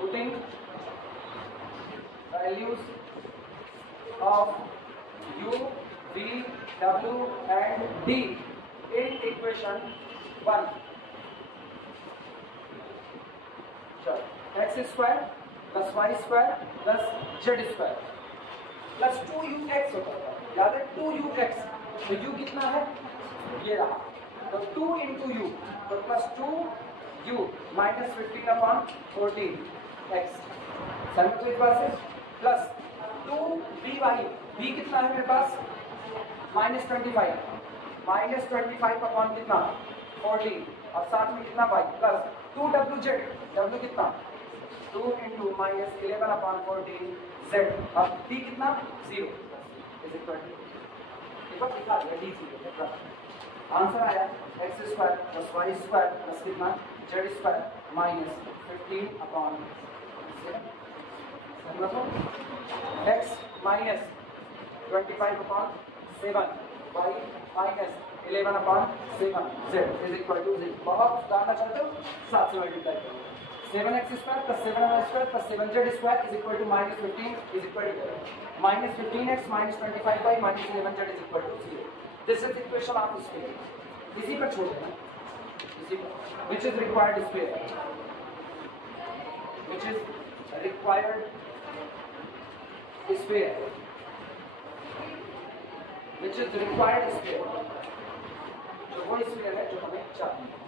putting values of u, v, w and d in equation 1, x square plus y square plus z square plus 2ux होता है, याद है 2ux, तो u कितना है, ये रहा, तो 2 into u, तो प्लस 2u -15/14 x, सैंपल से प्लस 2vy, v कितना है मेरे पास -25 अपॉन कितना 14, और साथ में कितना y प्लस 2wz, w कितना 2 into -11/14 z, अब d कितना 0 इज इक्वल टू, एक बार दिखा दिया d 0, आंसर आया x square plus y square plus कितना z स्क्वायर -15/7, समझो, x -25/7 y -11/7 z is equal to 0। बहुत जानना चाहते हो, 7 से मल्टीप्लाई करो, 7x square plus 7y square plus 7z square is equal to -15 is equal to -15x -25y -11z is equal to 0। This is equation of space, इसी पर छोड़ देना। which is required sphere, which is required sphere, which is required sphere, जो वो sphere है जो हमें चाहिए।